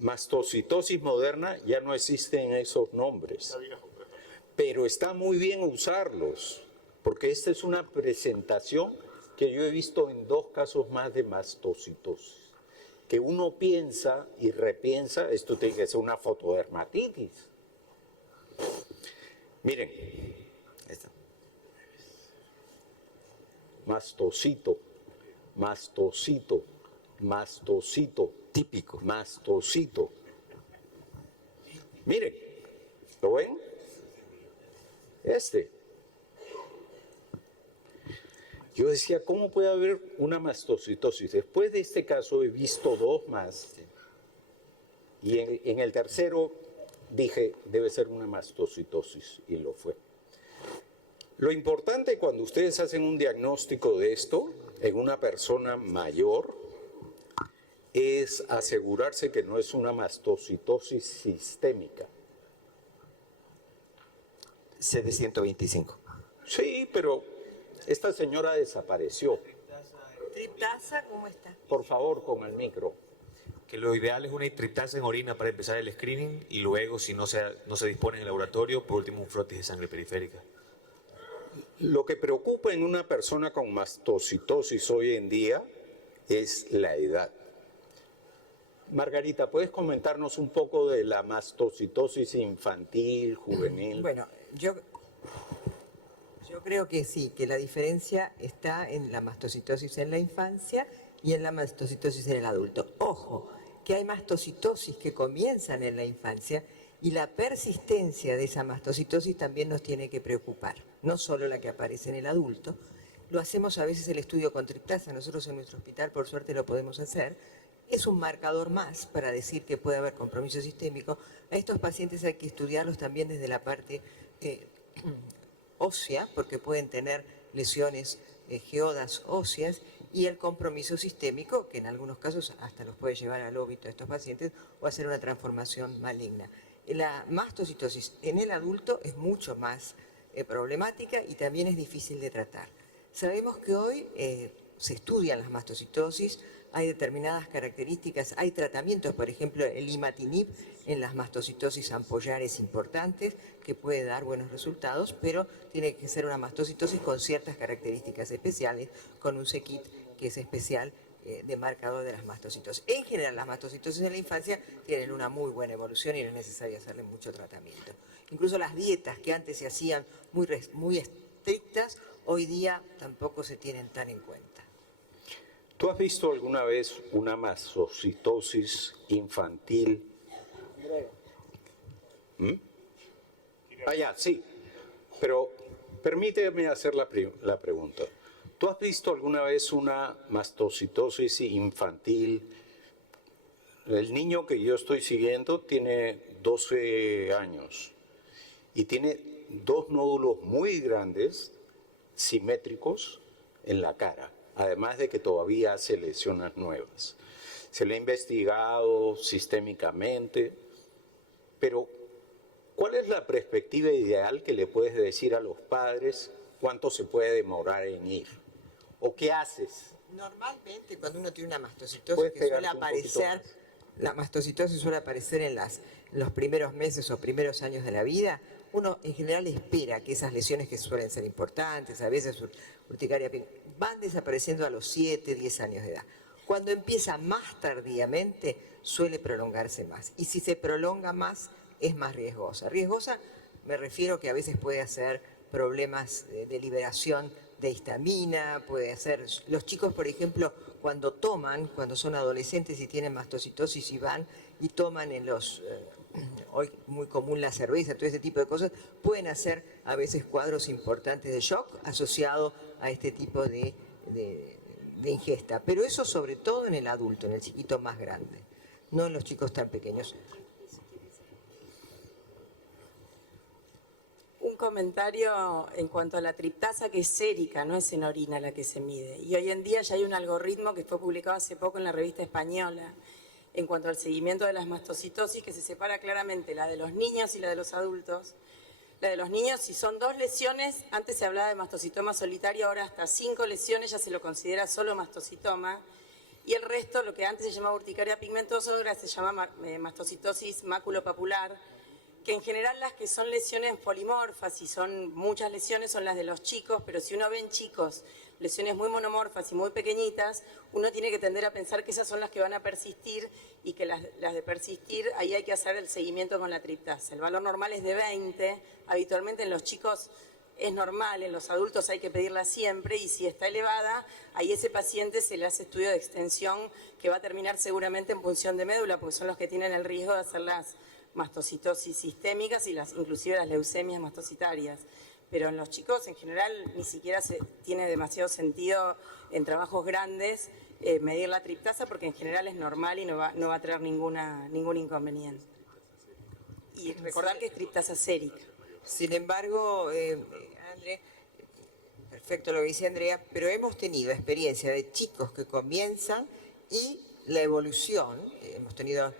mastocitosis moderna ya no existen esos nombres, pero está muy bien usarlos, porque esta es una presentación que yo he visto en 2 casos más de mastocitosis, que uno piensa y repiensa, esto tiene que ser una fotodermatitis. Miren, Ahí está. mastocito, mastocito, mastocito, Típico. mastocito. Miren, ¿lo ven? Yo decía, ¿cómo puede haber una mastocitosis? Después de este caso he visto 2 más. Y en el tercero dije, debe ser una mastocitosis, y lo fue. Lo importante cuando ustedes hacen un diagnóstico de esto en una persona mayor es asegurarse que no es una mastocitosis sistémica. CD125. Sí, pero esta señora desapareció. Triptasa, ¿cómo está? Por favor, con el micro. Que lo ideal es una triptasa en orina para empezar el screening y luego, si no se dispone en el laboratorio, por último un frotis de sangre periférica. Lo que preocupa en una persona con mastocitosis hoy en día es la edad. Margarita, ¿puedes comentarnos un poco de la mastocitosis infantil, juvenil? Bueno, yo creo que sí, que la diferencia está en la mastocitosis en la infancia y en la mastocitosis en el adulto. Ojo, que hay mastocitosis que comienzan en la infancia y la persistencia de esa mastocitosis también nos tiene que preocupar, no solo la que aparece en el adulto. Lo hacemos a veces el estudio con triptasa, nosotros en nuestro hospital por suerte lo podemos hacer. Es un marcador más para decir que puede haber compromiso sistémico. A estos pacientes hay que estudiarlos también desde la parte ósea, porque pueden tener lesiones geodas óseas, y el compromiso sistémico, que en algunos casos hasta los puede llevar al óbito a estos pacientes o hacer una transformación maligna. La mastocitosis en el adulto es mucho más problemática y también es difícil de tratar. Sabemos que hoy se estudian las mastocitosis, hay determinadas características, hay tratamientos, por ejemplo, el imatinib en las mastocitosis ampollares importantes, que puede dar buenos resultados, pero tiene que ser una mastocitosis con ciertas características especiales, con un C-kit que es especial de marcador de las mastocitosis. En general, las mastocitosis en la infancia tienen una muy buena evolución y no es necesario hacerle mucho tratamiento. Incluso las dietas que antes se hacían muy estrictas, hoy día tampoco se tienen tan en cuenta. ¿Tú has visto alguna vez una mastocitosis infantil? Ah, ya, sí. Pero permíteme hacer la pregunta. ¿Tú has visto alguna vez una mastocitosis infantil? El niño que yo estoy siguiendo tiene 12 años y tiene 2 nódulos muy grandes, simétricos, en la cara, además de que todavía hace lesiones nuevas. Se le ha investigado sistémicamente, pero ¿cuál es la perspectiva ideal que le puedes decir a los padres cuánto se puede demorar en ir? ¿O qué haces? Normalmente cuando uno tiene una mastocitosis Puedes que suele pegarte un poquito aparecer, la mastocitosis suele aparecer en los primeros meses o primeros años de la vida, uno en general espera que esas lesiones que suelen ser importantes, a veces urticaria, van desapareciendo a los 7, 10 años de edad. Cuando empieza más tardíamente suele prolongarse más y si se prolonga más es más riesgosa. Riesgosa me refiero que a veces puede hacer problemas de liberación de histamina, puede hacer... Los chicos, por ejemplo, cuando toman, cuando son adolescentes y tienen mastocitosis y van y toman en los... hoy muy común la cerveza, todo ese tipo de cosas, pueden hacer a veces cuadros importantes de shock asociado a este tipo de ingesta. Pero eso sobre todo en el adulto, en el chiquito más grande, no en los chicos tan pequeños. Un comentario en cuanto a la triptasa, que es sérica, no es en orina la que se mide. Y hoy en día ya hay un algoritmo que fue publicado hace poco en la revista española en cuanto al seguimiento de las mastocitosis, que se separa claramente la de los niños y la de los adultos. La de los niños, si son 2 lesiones, antes se hablaba de mastocitoma solitario, ahora hasta 5 lesiones ya se lo considera solo mastocitoma. Y el resto, lo que antes se llamaba urticaria pigmentosa, ahora se llama mastocitosis maculopapular, que en general las que son lesiones polimorfas y son muchas lesiones son las de los chicos, pero si uno ve en chicos lesiones muy monomorfas y muy pequeñitas, uno tiene que tender a pensar que esas son las que van a persistir y que las de persistir, ahí hay que hacer el seguimiento con la triptasa. El valor normal es de 20, habitualmente en los chicos es normal, en los adultos hay que pedirla siempre y si está elevada, ahí ese paciente se le hace estudio de extensión que va a terminar seguramente en punción de médula, porque son los que tienen el riesgo de hacer las mastocitosis sistémicas y inclusive las leucemias mastocitarias. Pero en los chicos en general ni siquiera tiene demasiado sentido en trabajos grandes medir la triptasa porque en general es normal y no va a traer ningún inconveniente. Y recordar que es triptasa sérica. Sin embargo, André, perfecto lo que dice Andrea, pero hemos tenido experiencia de chicos que comienzan y la evolución, hemos tenido...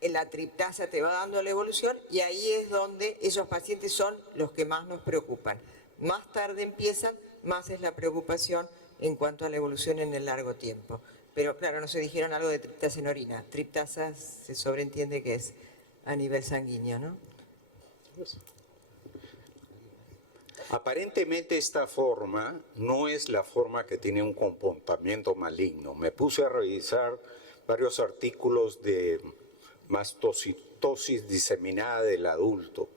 la triptasa te va dando la evolución y ahí es donde esos pacientes son los que más nos preocupan. Más tarde empiezan, más es la preocupación en cuanto a la evolución en el largo tiempo. Pero claro, no se dijeron algo de triptasa en orina. Triptasa se sobreentiende que es a nivel sanguíneo, ¿no? Aparentemente esta forma no es la forma que tiene un comportamiento maligno. Me puse a revisar varios artículos de mastocitosis diseminada del adulto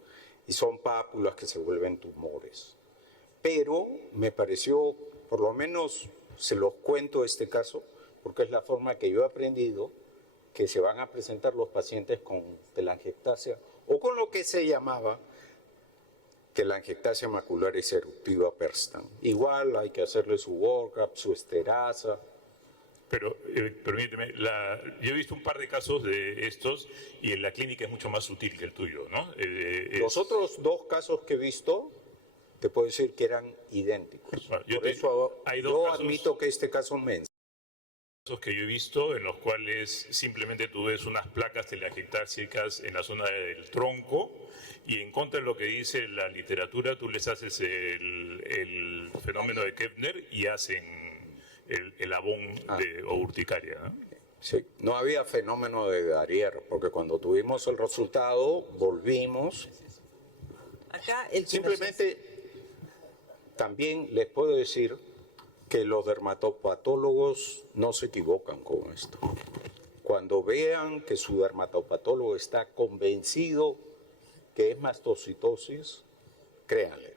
y son pápulas que se vuelven tumores. Pero me pareció, por lo menos se los cuento este caso, porque es la forma que yo he aprendido que se van a presentar los pacientes con telangiectasia o con lo que se llamaba telangiectasia macularis eruptiva persistente. Igual hay que hacerle su workup, su esterasa. Pero permíteme, yo he visto un par de casos de estos y en la clínica es mucho más sutil que el tuyo, ¿no? Los otros 2 casos que he visto, te puedo decir que eran idénticos. Bueno, Por eso hay 2 yo casos admito que este caso me que yo he visto en los cuales simplemente tú ves unas placas telangiectásicas en la zona del tronco y en contra de lo que dice la literatura, tú les haces el fenómeno de Kepner y hacen el abón o urticaria, ¿no? Sí, no había fenómeno de Darrier, porque cuando tuvimos el resultado, volvimos. Acá el que Simplemente, también les puedo decir que los dermatopatólogos no se equivocan con esto. Cuando vean que su dermatopatólogo está convencido que es mastocitosis, créanle.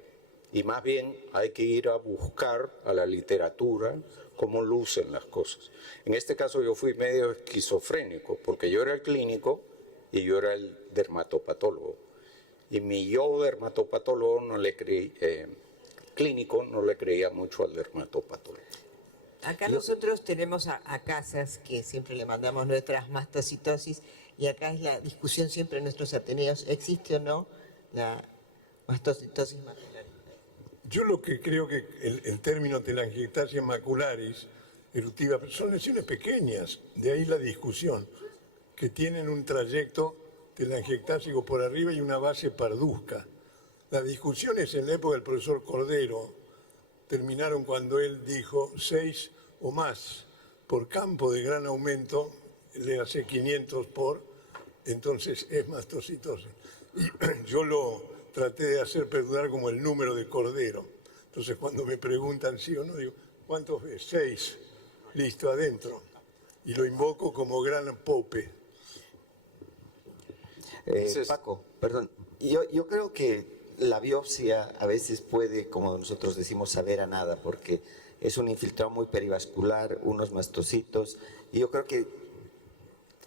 Y más bien hay que ir a buscar a la literatura cómo lucen las cosas. En este caso yo fui medio esquizofrénico, porque yo era el clínico y yo era el dermatopatólogo. Y mi yo dermatopatólogo no le creí, clínico no le creía mucho al dermatopatólogo. Acá nosotros tenemos a Casas, que siempre le mandamos nuestras mastocitosis, y acá es la discusión siempre en nuestros ateneos, ¿existe o no la mastocitosis macular? Yo lo que creo que el término telangiectasia macularis eruptiva son lesiones pequeñas, de ahí la discusión, que tienen un trayecto telangiectásico por arriba y una base parduzca. Las discusiones en la época del profesor Cordero terminaron cuando él dijo 6 o más por campo de gran aumento, le hace 500 por, entonces es mastocitosis. Y yo lo traté de hacer perdurar como el número de Cordero. Entonces cuando me preguntan sí o no, digo, ¿cuántos ves? 6. Listo, adentro. Y lo invoco como gran Pope. Paco, perdón. Yo creo que la biopsia a veces puede, como nosotros decimos, saber a nada, porque es un infiltrado muy perivascular, unos mastocitos, y yo creo que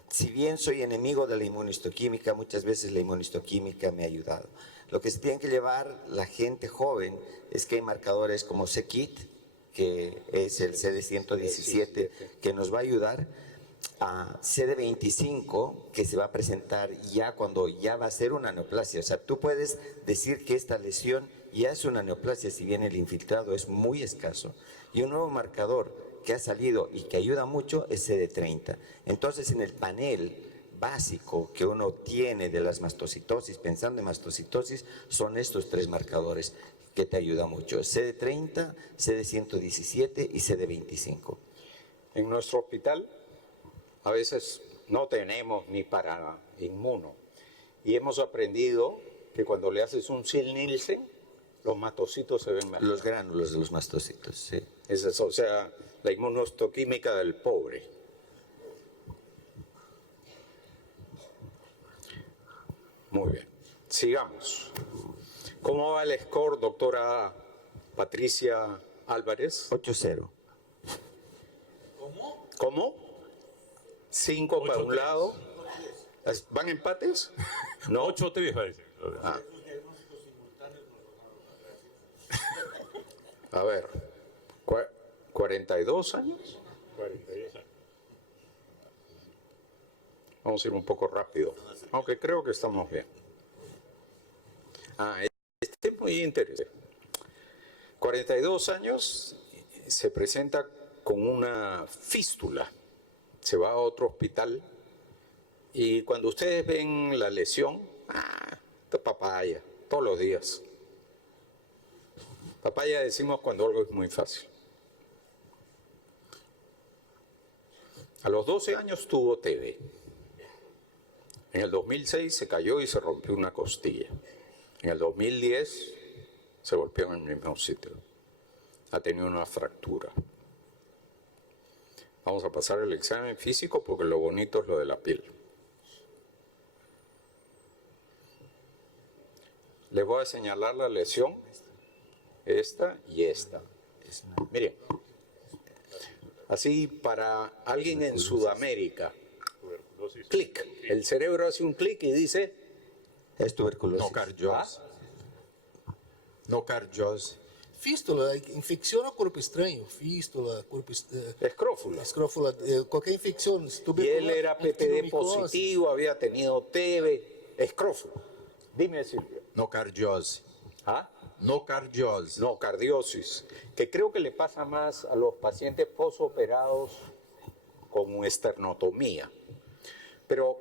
si bien soy enemigo de la inmunohistoquímica, muchas veces la inmunohistoquímica me ha ayudado. Lo que se tiene que llevar la gente joven es que hay marcadores como CKIT, que es el CD117, que nos va a ayudar, a CD25, que se va a presentar ya cuando ya va a ser una neoplasia. O sea, tú puedes decir que esta lesión ya es una neoplasia, si bien el infiltrado es muy escaso. Y un nuevo marcador que ha salido y que ayuda mucho es CD30. Entonces, en el panel básico que uno tiene de las mastocitosis, pensando en mastocitosis, son estos 3 marcadores que te ayudan mucho: CD30, CD117 y CD25. En nuestro hospital a veces no tenemos ni para inmuno y hemos aprendido que cuando le haces un Ziehl-Nielsen, los mastocitos se ven mejor. Los gránulos de los mastocitos, sí. Es eso, o sea, la inmunohistoquímica del pobre. Muy bien, sigamos. ¿Cómo va el score, doctora Patricia Álvarez? 8-0. ¿Cómo? 5 para un 8-3. lado. ¿Van empates? No. 8-3 parece. Ah. A ver, 42 años. 42 años. Vamos a ir un poco rápido, aunque creo que estamos bien. Este es muy interesante. 42 años, se presenta con una fístula. Se va a otro hospital y cuando ustedes ven la lesión, esto es papaya, todos los días. Papaya decimos cuando algo es muy fácil. A los 12 años tuvo TB. En el 2006 se cayó y se rompió una costilla. En el 2010 se golpeó en el mismo sitio. Ha tenido una fractura. Vamos a pasar el examen físico porque lo bonito es lo de la piel. Les voy a señalar la lesión, esta y esta. Miren, así para alguien en Sudamérica, clic, el cerebro hace un clic y dice, Es tuberculosis. Nocardiose. Nocardiose. Fístula, infección o corpo estranho? Fístula, escrófula. escrófula, qualquer infección. Y él era PPD positivo, había tenido TB, escrófula. Dime, Silvio. Nocardiose. ¿Ah? Nocardiose. No, cardiosis, que creo que le pasa más a los pacientes posoperados con esternotomía. Pero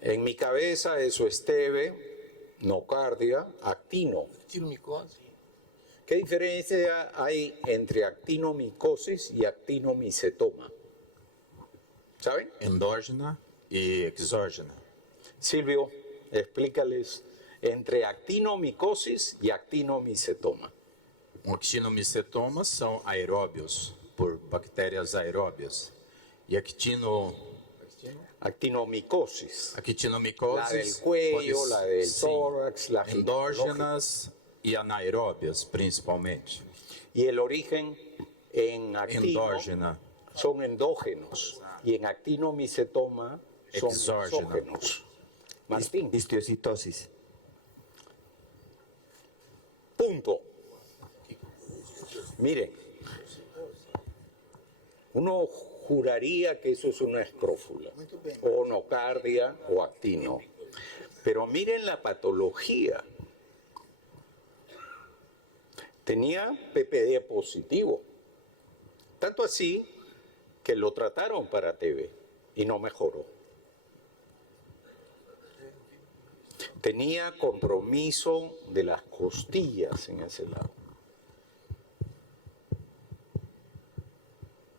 en mi cabeza eso es TB, nocardia, actino. Actinomicose. ¿Qué diferencia hay entre actinomicosis y actinomicetoma? ¿Saben? Endógena e exógena. Silvio, explícales entre actinomicosis y actinomicetoma. Um actinomicetoma são aeróbios, por bactérias aeróbias. E Actinomicosis. La actinomicoses del cuello, pode- la del sim, tórax, la endógenas e anaeróbias, principalmente. Y el origen en actino Endógena. son endógenos y en actinomicetoma son Exógena. exógenos. Martín, Histiocitosis. punto. Miren, uno juraría que eso es una escrófula, o nocardia o actino. Pero miren la patología. Tenía PPD positivo. Tanto así que lo trataron para TB y no mejoró. Tenía compromiso de las costillas en ese lado.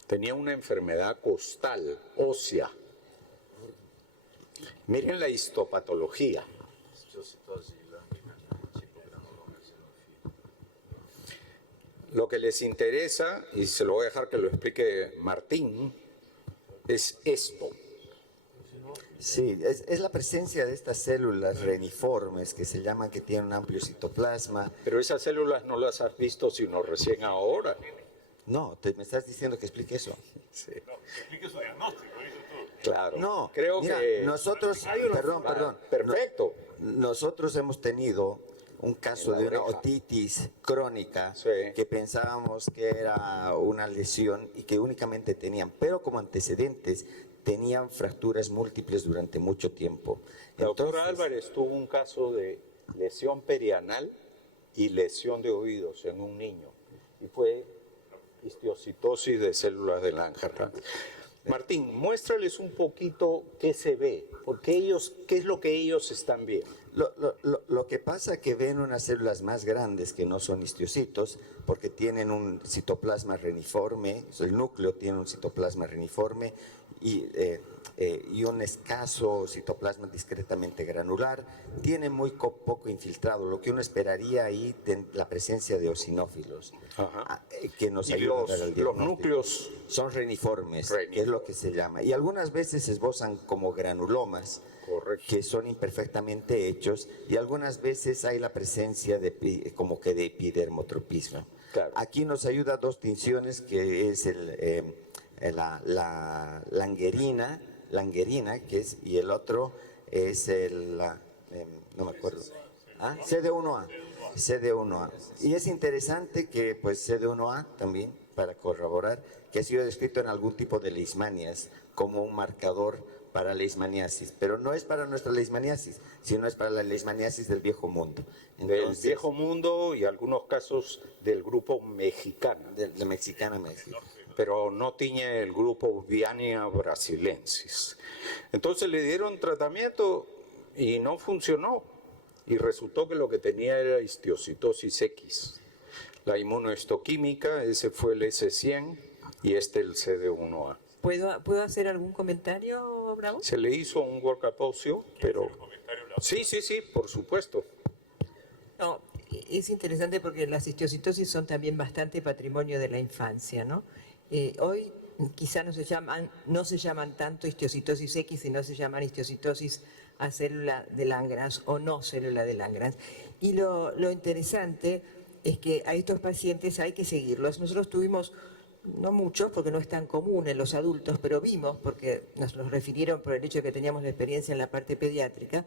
Tenía una enfermedad costal, ósea. Miren la histopatología. Lo que les interesa, y se lo voy a dejar que lo explique Martín, es esto. Sí, es la presencia de estas células reniformes que se llaman, que tienen un amplio citoplasma. Pero esas células no las has visto sino recién ahora. No, me estás diciendo que explique eso. Sí. Explique su diagnóstico, dice tú. Claro. No, creo mira, que nosotros, perdón. Perfecto. Nosotros hemos tenido un caso En la de una oreja. otitis crónica Sí. que pensábamos que era una lesión y que únicamente tenían, pero como antecedentes tenían fracturas múltiples durante mucho tiempo. La doctora Entonces, Álvarez tuvo un caso de lesión perianal y lesión de oídos en un niño. Y fue histiocitosis de células de Langerhans. Martín, muéstrales un poquito qué se ve, porque qué es lo que ellos están viendo. Lo que pasa es que ven unas células más grandes que no son histiocitos porque tienen un citoplasma reniforme, el núcleo tiene un citoplasma reniforme y un escaso citoplasma discretamente granular, tiene muy poco infiltrado, lo que uno esperaría ahí de la presencia de eosinófilos, que nos Y ayudan a dar el los diagnóstico. núcleos Son reniformes, que es lo que se llama, y algunas veces se esbozan como granulomas, Correcto. que son imperfectamente hechos, y algunas veces hay la presencia como que de epidermotropismo. Claro. Aquí nos ayuda dos tinciones, que es la languerina, y el otro es no me acuerdo. CD1A. Y es interesante que pues CD1A también, para corroborar, que ha sido descrito en algún tipo de leishmanias como un marcador para leishmaniasis, pero no es para nuestra leishmaniasis, sino es para la leishmaniasis del viejo mundo. del viejo mundo y algunos casos del grupo mexicano, de mexicana México. pero no tiñe el grupo Viania brasilensis. Entonces le dieron tratamiento y no funcionó. Y resultó que lo que tenía era histiocitosis X. La inmunohistoquímica, ese fue el S100 y el CD1A. ¿Puedo hacer algún comentario, Bravo? Se le hizo un workup óseo, pero... Sí, por supuesto. No, es interesante porque las histiocitosis son también bastante patrimonio de la infancia, ¿no? Hoy quizá no se llaman tanto histiocitosis X, sino se llaman histiocitosis a célula de Langerhans o no célula de Langerhans. Y lo interesante es que a estos pacientes hay que seguirlos. Nosotros tuvimos, no muchos, porque no es tan común en los adultos, pero vimos, porque nos los refirieron por el hecho de que teníamos la experiencia en la parte pediátrica,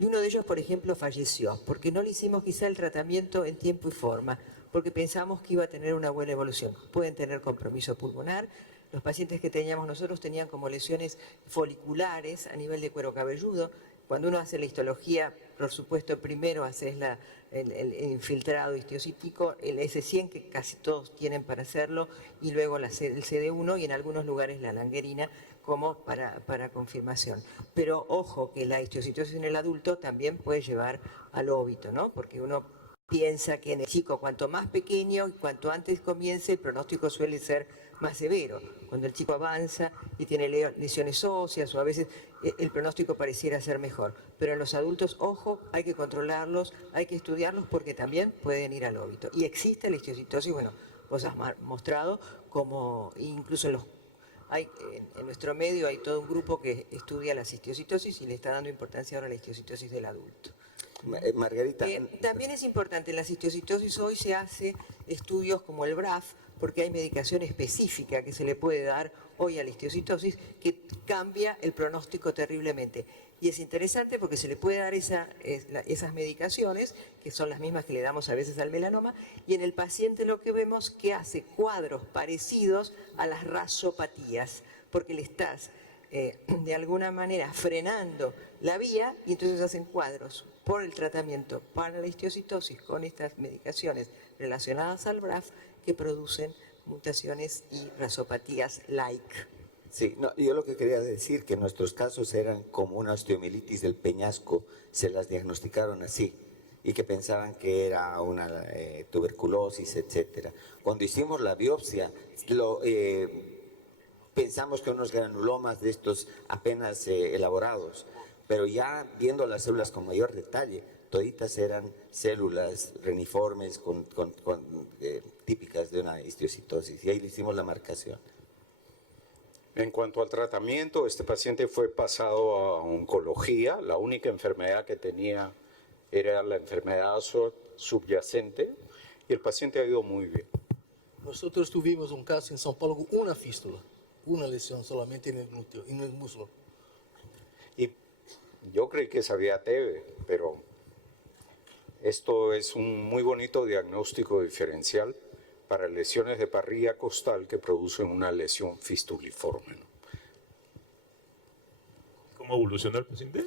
y uno de ellos, por ejemplo, falleció, porque no le hicimos quizá el tratamiento en tiempo y forma, porque pensamos que iba a tener una buena evolución. Pueden tener compromiso pulmonar. Los pacientes que teníamos nosotros tenían como lesiones foliculares a nivel de cuero cabelludo. Cuando uno hace la histología, por supuesto, primero haces el infiltrado histiocítico, el S100, que casi todos tienen para hacerlo, y luego el CD1 y en algunos lugares la languerina como para confirmación. Pero ojo que la histiocitosis en el adulto también puede llevar al óbito, ¿no? Porque uno piensa que en el chico, cuanto más pequeño y cuanto antes comience, el pronóstico suele ser más severo. Cuando el chico avanza y tiene lesiones óseas o a veces el pronóstico pareciera ser mejor. Pero en los adultos, ojo, hay que controlarlos, hay que estudiarlos porque también pueden ir al óbito. Y existe la histiocitosis, bueno, vos has mostrado como incluso en nuestro medio hay todo un grupo que estudia la histiocitosis y le está dando importancia ahora a la histiocitosis del adulto. Margarita. También es importante, en la histiocitosis hoy se hace estudios como el BRAF, porque hay medicación específica que se le puede dar hoy a la histiocitosis que cambia el pronóstico terriblemente. Y es interesante porque se le puede dar esas medicaciones, que son las mismas que le damos a veces al melanoma, y en el paciente lo que vemos que hace cuadros parecidos a las rasopatías, porque le estás de alguna manera frenando la vía y entonces hacen cuadros por el tratamiento para la histiocitosis con estas medicaciones relacionadas al BRAF que producen mutaciones y rasopatías like. Sí, no, yo lo que quería decir que nuestros casos eran como una osteomielitis del peñasco, se las diagnosticaron así y que pensaban que era una tuberculosis, etcétera. Cuando hicimos la biopsia, pensamos que unos granulomas de estos apenas elaborados, pero ya viendo las células con mayor detalle, toditas eran células reniformes típicas de una histiocitosis y ahí le hicimos la marcación. En cuanto al tratamiento, este paciente fue pasado a oncología. La única enfermedad que tenía era la enfermedad subyacente y el paciente ha ido muy bien. Nosotros tuvimos un caso en São Paulo con una fístula, una lesión solamente en el glúteo y en el muslo. Y yo creí que sabía TB, pero esto es un muy bonito diagnóstico diferencial para lesiones de parrilla costal que producen una lesión fistuliforme, ¿no? ¿Cómo evolucionó el paciente?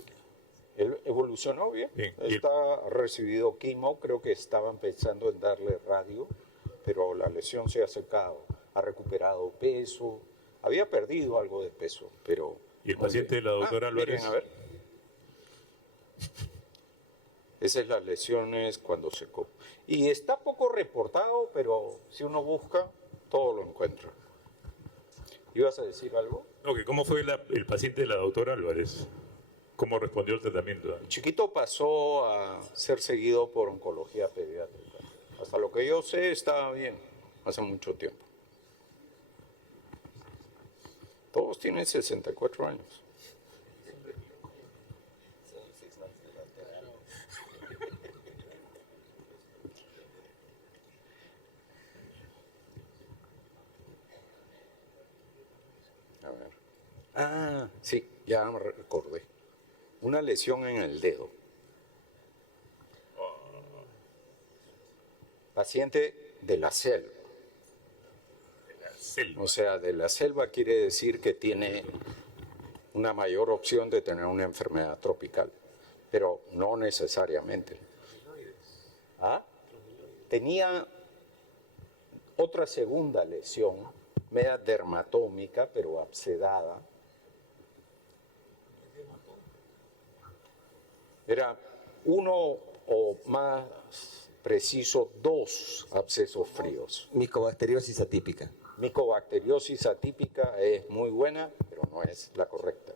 Él evolucionó bien. Bien. Ha recibido quimo, creo que estaban pensando en darle radio, pero la lesión se ha secado, ha recuperado peso, había perdido algo de peso, pero... ¿Y el muy paciente bien. de la doctora Álvarez? Miren, a ver. Esas es las lesiones cuando secó. Y está poco reportado, pero si uno busca, todo lo encuentra. ¿Ibas a decir algo? No, que ¿cómo fue el paciente de la doctora Álvarez? ¿Cómo respondió el tratamiento? El chiquito pasó a ser seguido por oncología pediátrica. Hasta lo que yo sé, estaba bien, hace mucho tiempo. Todos tienen 64 años. A ver. Ah, sí, ya me recordé. Una lesión en el dedo. Paciente de la selva. O sea, de la selva quiere decir que tiene una mayor opción de tener una enfermedad tropical, pero no necesariamente. ¿Ah? Tenía otra segunda lesión, media dermatómica, pero abscedada. Era uno o más preciso, dos abscesos fríos. Micobacteriosis atípica. Micobacteriosis atípica es muy buena, pero no es la correcta.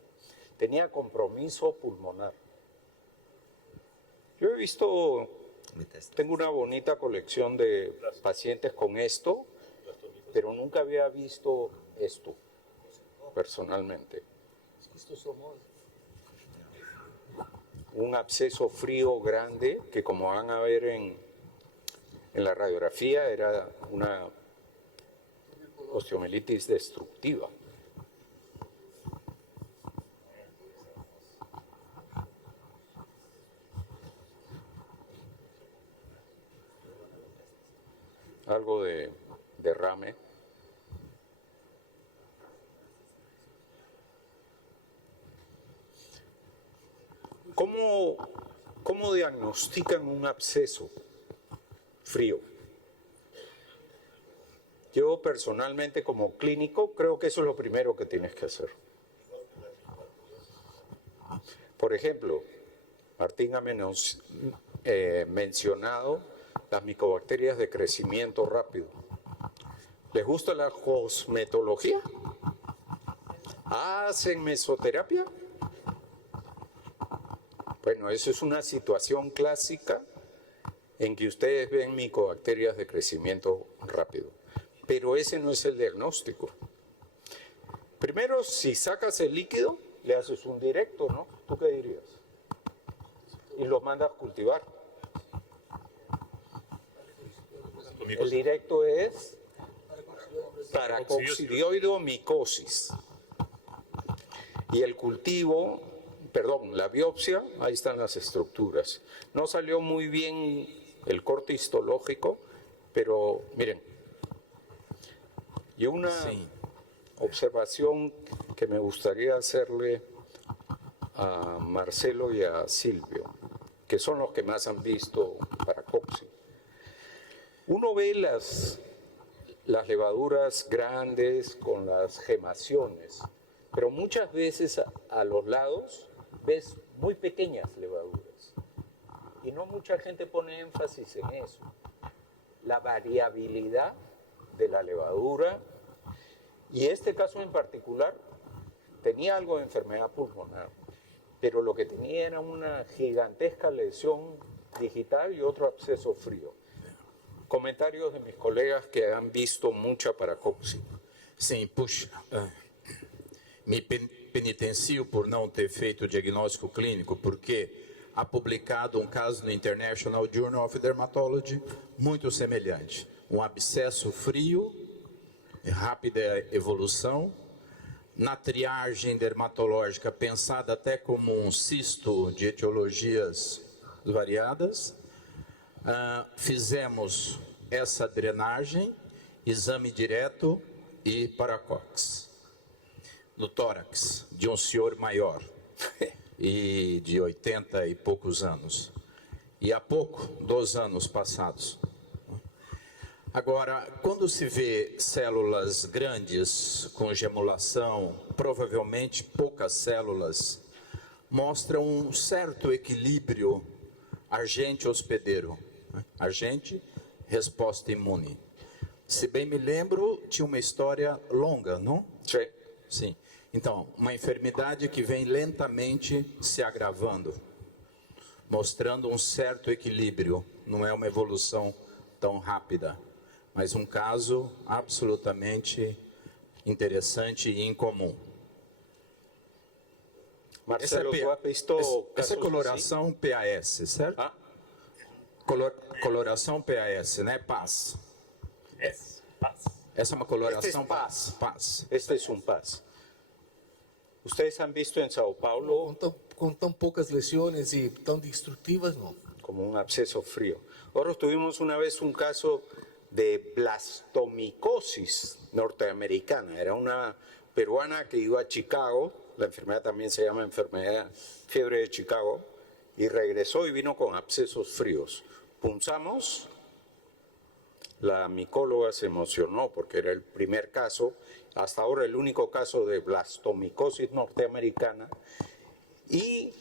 Tenía compromiso pulmonar. Yo he visto, tengo una bonita colección de pacientes con esto, pero nunca había visto esto personalmente. Un absceso frío grande que, como van a ver en la radiografía, era una osteomielitis destructiva. Algo de derrame. ¿Cómo diagnostican un absceso frío? Yo personalmente como clínico creo que eso es lo primero que tienes que hacer. Por ejemplo, Martín ha mencionado las micobacterias de crecimiento rápido. ¿Les gusta la cosmetología? ¿Hacen mesoterapia? Bueno, eso es una situación clásica en que ustedes ven micobacterias de crecimiento rápido. Pero ese no es el diagnóstico. Primero, si sacas el líquido, le haces un directo, ¿no? ¿Tú qué dirías? Y lo mandas a cultivar. El directo es paracoccidioidomicosis. Y el cultivo, la biopsia, ahí están las estructuras. No salió muy bien el corte histológico, pero miren. Y una observación que me gustaría hacerle a Marcelo y a Silvio, que son los que más han visto paracoxi. Uno ve las levaduras grandes con las gemaciones, pero muchas veces a los lados ves muy pequeñas levaduras. Y no mucha gente pone énfasis en eso. La variabilidad de la levadura, y este caso en particular tenía algo de enfermedad pulmonar, pero lo que tenía era una gigantesca lesión digital y otro absceso frío. Comentarios de mis colegas que han visto mucha paracoxi. Sim, puxa. Me penitencio por não ter feito o diagnóstico clínico, porque há publicado um caso no International Journal of Dermatology muito semelhante. Um abscesso frio, rápida evolução, na triagem dermatológica pensada até como um cisto de etiologias variadas. Fizemos essa drenagem, exame direto e paracox. No tórax de um senhor maior e de 80 e poucos anos. E há pouco, 2 anos passados. Agora, quando se vê células grandes com gemulação, provavelmente poucas células, mostra um certo equilíbrio agente-hospedeiro. Agente, resposta imune. Se bem me lembro, tinha uma história longa, não? Sí. Sim. Então, uma enfermidade que vem lentamente se agravando, mostrando um certo equilíbrio. Não é uma evolução tão rápida, mas um caso absolutamente interessante e incomum. Marcelo, ¿tú has visto essa é casos coloração PAS, certo? Ah. Coloração PAS, né? PAS. Es paz. Essa é uma coloração Este é PAS. PAS. Este es un PAS. Ustedes han visto en Sao Paulo Com tão poucas lesiones e tão destructivas, não. como un absceso frío. Nosotros tuvimos una vez un caso de blastomicosis norteamericana. Era una peruana que iba a Chicago, la enfermedad también se llama fiebre de Chicago, y regresó y vino con abscesos fríos. Punzamos, la micóloga se emocionó porque era el primer caso, hasta ahora el único caso de blastomicosis norteamericana, y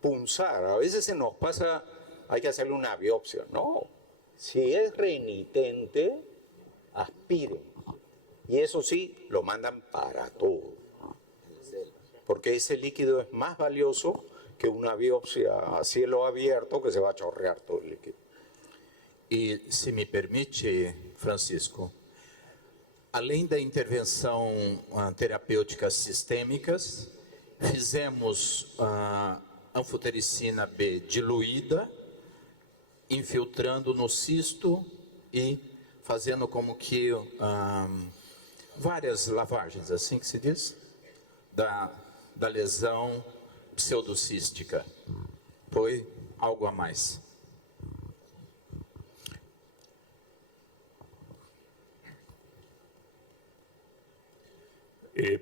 punzar. A veces se nos pasa, hay que hacerle una biopsia. No, si es renitente, aspiren. Y eso sí, lo mandan para todo. Porque ese líquido es más valioso que una biopsia a cielo abierto que se va a chorrear todo el líquido. E, se me permite, Francisco, além da intervenção terapêutica sistêmicas, fizemos anfotericina B diluída, infiltrando no cisto e fazendo como que várias lavagens, assim que se diz, da lesão pseudocística. Foi algo a mais.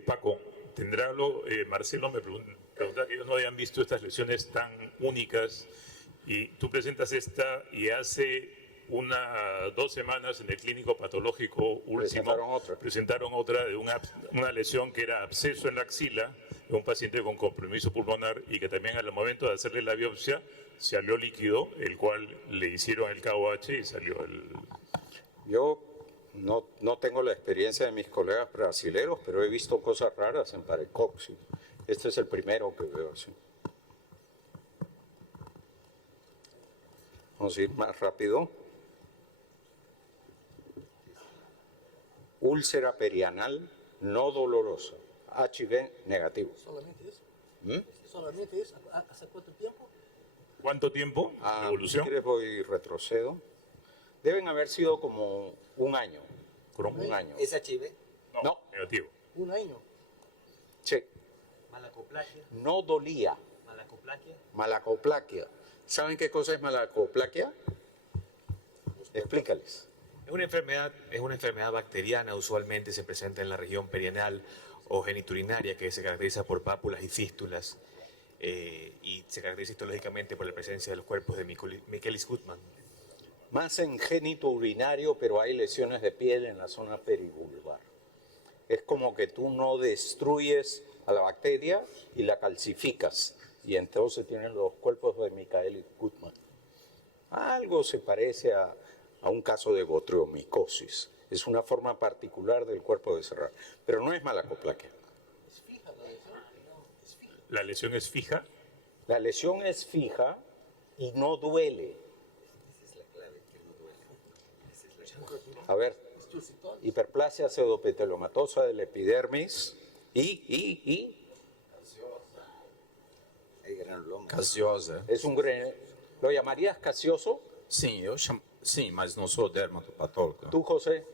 Paco, Marcelo me pregunta que ellos no habían visto estas lesiones tan únicas y tú presentas esta y hace 2 semanas en el clínico patológico último presentaron otra de una lesión que era absceso en la axila de un paciente con compromiso pulmonar y que también al momento de hacerle la biopsia salió líquido, el cual le hicieron el KOH y salió el... Yo no tengo la experiencia de mis colegas brasileños, pero he visto cosas raras en parecoxis. Este es el primero que veo así. Vamos a ir más rápido. Úlcera perianal no dolorosa, HIV negativo. Solamente isso? Solamente isso? ¿Hace quanto tempo? ¿Cuánto tiempo de Si evolución? quieres voy y retrocedo. Deben haber sido como un año. Un año. ¿Es HIV? No. Negativo. Un año. Sí. Malacoplaquia. No dolía. Malacoplaquia. Malacoplaquia. ¿Saben qué cosa es malacoplaquia? Explícales. Es una enfermedad bacteriana, usualmente se presenta en la región perianal o geniturinaria, que se caracteriza por pápulas y fístulas y se caracteriza histológicamente por la presencia de los cuerpos de Michaelis-Gutmann. Más en génito urinario, pero hay lesiones de piel en la zona perivulvar. Es como que tú no destruyes a la bacteria y la calcificas. Y entonces tienen los cuerpos de Michaelis-Gutmann. Algo se parece a un caso de botriomicosis. Es una forma particular del cuerpo de Serrano. Pero no es malacoplaquia. ¿La lesión es fija? La lesión es fija y no duele. A ver, hiperplasia pseudopitelomatosa del epidermis, ¿Y? Hay granuloma. Casiosa. Es un ¿Lo llamarías gaseoso? Sim, mas não sou dermatopatólogo. ¿Tú, José?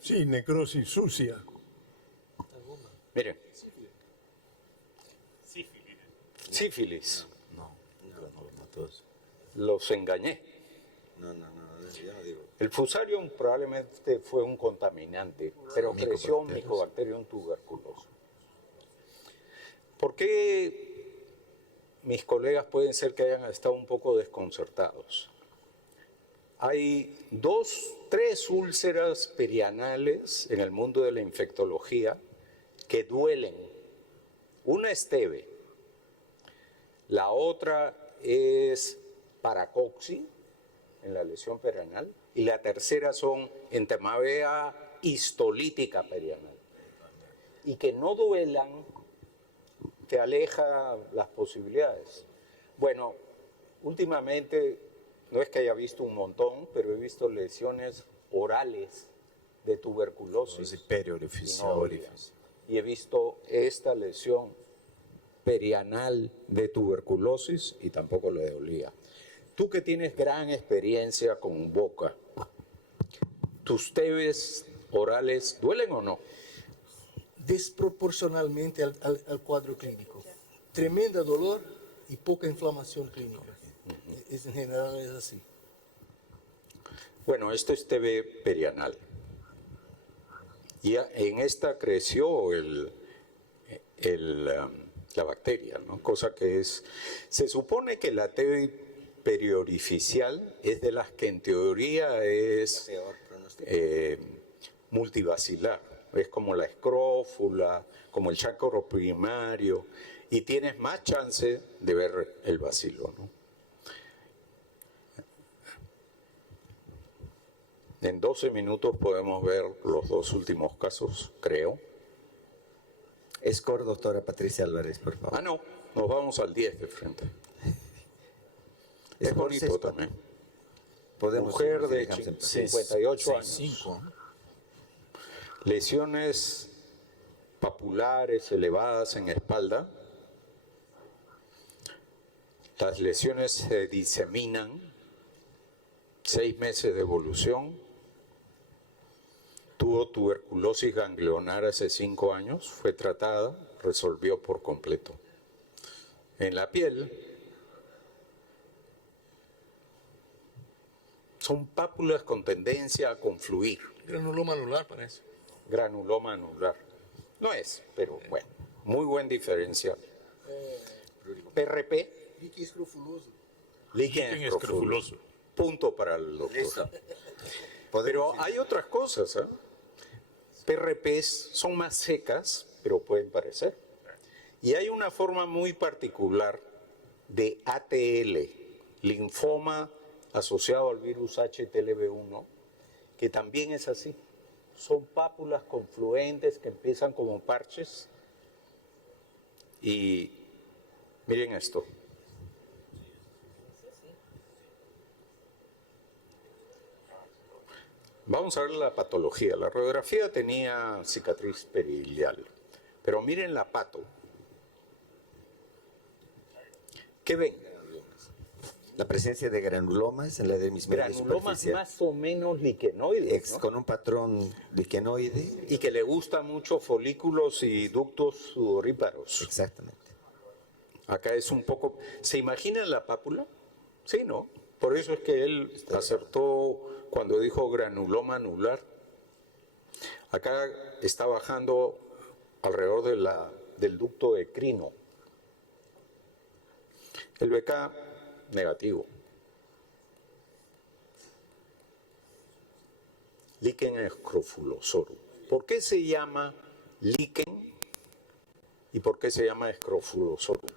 Sí, necrosis sucia. Miren. Sífilis. Não, granulomatoso. Los engañé. No, yo no digo. El Fusarium probablemente fue un contaminante, pero creció un Mycobacterium. Mycobacterium tuberculoso. ¿Por qué mis colegas pueden ser que hayan estado un poco desconcertados? Hay 3 úlceras perianales en el mundo de la infectología que duelen. Una es TB, la otra es paracoxi, en la lesión perianal, y la tercera son entemavea histolítica perianal. Y que no duelan te aleja las posibilidades. Bueno, últimamente, no es que haya visto un montón, pero he visto lesiones orales de tuberculosis. E periorificial. Y no dolían. Y he visto esta lesión perianal de tuberculosis y tampoco le dolía. Tú que tienes gran experiencia con boca, ¿tus TBs orales duelen o no? Desproporcionalmente al cuadro clínico. Tremenda dolor y poca inflamación clínica. En general es así. Bueno, esto es TB perianal. Y en esta creció la bacteria, ¿no? Cosa que se supone que la TB periorificial es de las que en teoría es multibacilar. Es como la escrófula, como el chancro primario, y tienes más chance de ver el bacilo, ¿no? En 12 minutos podemos ver los 2 últimos casos, creo. Score, doctora Patricia Álvarez, por favor. Ah, no, nos vamos al 10 de frente. Es Score bonito 6, también. Podemos Mujer si de dejamos en paz. 58 años. 5. Lesiones papulares elevadas en espalda. Las lesiones se diseminan. 6 meses de evolución. Tuvo tuberculosis ganglionar hace 5 años. Fue tratada, resolvió por completo. En la piel son pápulas con tendencia a confluir. Granuloma anular parece. Granuloma anular. No es, pero bueno, muy buen diferencial. PRP, Líquen escrofuloso. líquen escrofuloso. Punto para el doctor. Listo. Pero hay otras cosas, ¿eh? PRPs son más secas, pero pueden parecer. Y hay una forma muy particular de ATL, linfoma asociado al virus HTLV1, que también es así. Son pápulas confluentes que empiezan como parches. Y miren esto. Vamos a ver la patología. La radiografía tenía cicatriz periliar, pero miren la pato. ¿Qué ven? La presencia de granulomas en la dermis media Granulomas superficial. más o menos liquenoides, ¿no? Con un patrón liquenoide. Y que le gustan mucho folículos y ductos sudoríparos. Exactamente. Acá es un poco... ¿Se imaginan la pápula? Sí, ¿no? Por eso es que él acertó cuando dijo granuloma anular. Acá está bajando alrededor del ducto ecrino. El BK negativo. Líquen escrofulosorum. ¿Por qué se llama líquen y por qué se llama escrofulosorum?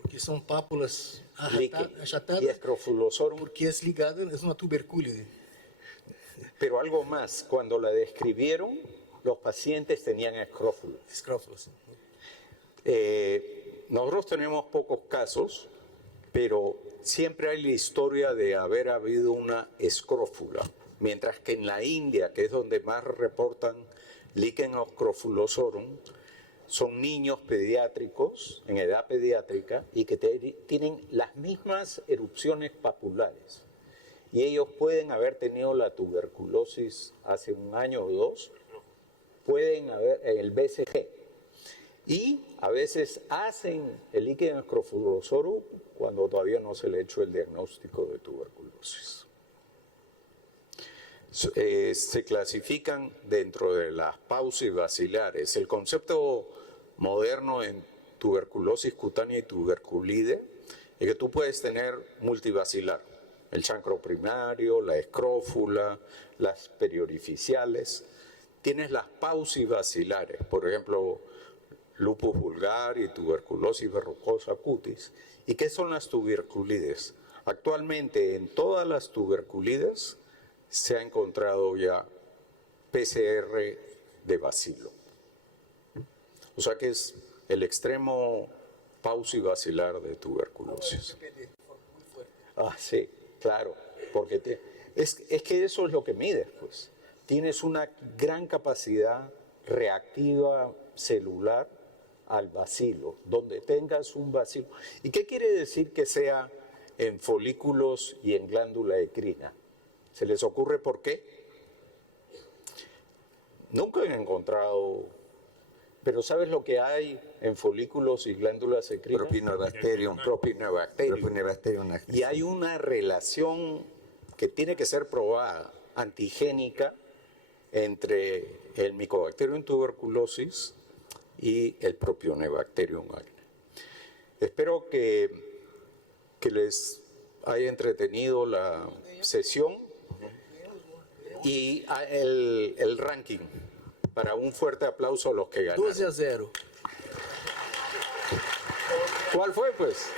Porque son pápulas Líquen y achatadas, escrofulosorum. porque es ligada, es una tuberculide. Pero algo más, cuando la describieron, los pacientes tenían escrófulos. Escrófulos. Nosotros tenemos pocos casos, pero siempre hay la historia de haber habido una escrófula, mientras que en la India, que es donde más reportan Lichen scrofulosorum, son niños pediátricos, en edad pediátrica, y que tienen las mismas erupciones papulares. Y ellos pueden haber tenido la tuberculosis hace un año o dos, pueden haber el BCG. Y a veces hacen el Lichen scrofulosorum cuando todavía no se le ha hecho el diagnóstico de tuberculosis. Se clasifican dentro de las paucibacilares. El concepto moderno en tuberculosis cutánea y tuberculide es que tú puedes tener multibacilar, el chancro primario, la escrófula, las periorificiales. Tienes las paucibacilares, por ejemplo, lupus vulgar y tuberculosis verrucosa cutis. ¿Y qué son las tuberculides? Actualmente en todas las tuberculides se ha encontrado ya PCR de bacilo. O sea que es el extremo paucibacilar de tuberculosis. Ah, sí, claro, porque es que eso es lo que mides, pues. Tienes una gran capacidad reactiva celular al bacilo, donde tengas un bacilo. ¿Y qué quiere decir que sea en folículos y en glándula endocrina? ¿Se les ocurre por qué? Nunca he encontrado, pero ¿sabes lo que hay en folículos y glándulas endocrinas? Propinobacterium. Propinobacterium. Y hay una relación que tiene que ser probada, antigénica, entre el Mycobacterium tuberculosis y el Propionibacterium acne. Espero que les haya entretenido la sesión y el ranking. Para un fuerte aplauso a los que ganaron. 12-0. ¿Cuál fue, pues?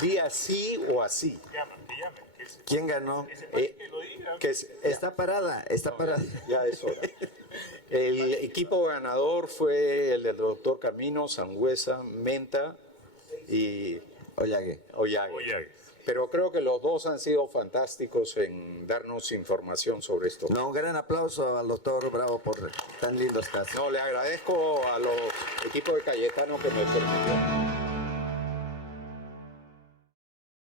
Di así o así. ¿Quién ganó? Está parada. Ya es hora. El equipo ganador fue el del doctor Camino, Sangüesa, Menta y Ollague. Pero creo que los dos han sido fantásticos en darnos información sobre esto. No, un gran aplauso al doctor Bravo por tan lindos casos. No, le agradezco a los equipos de Cayetano que me permitieron.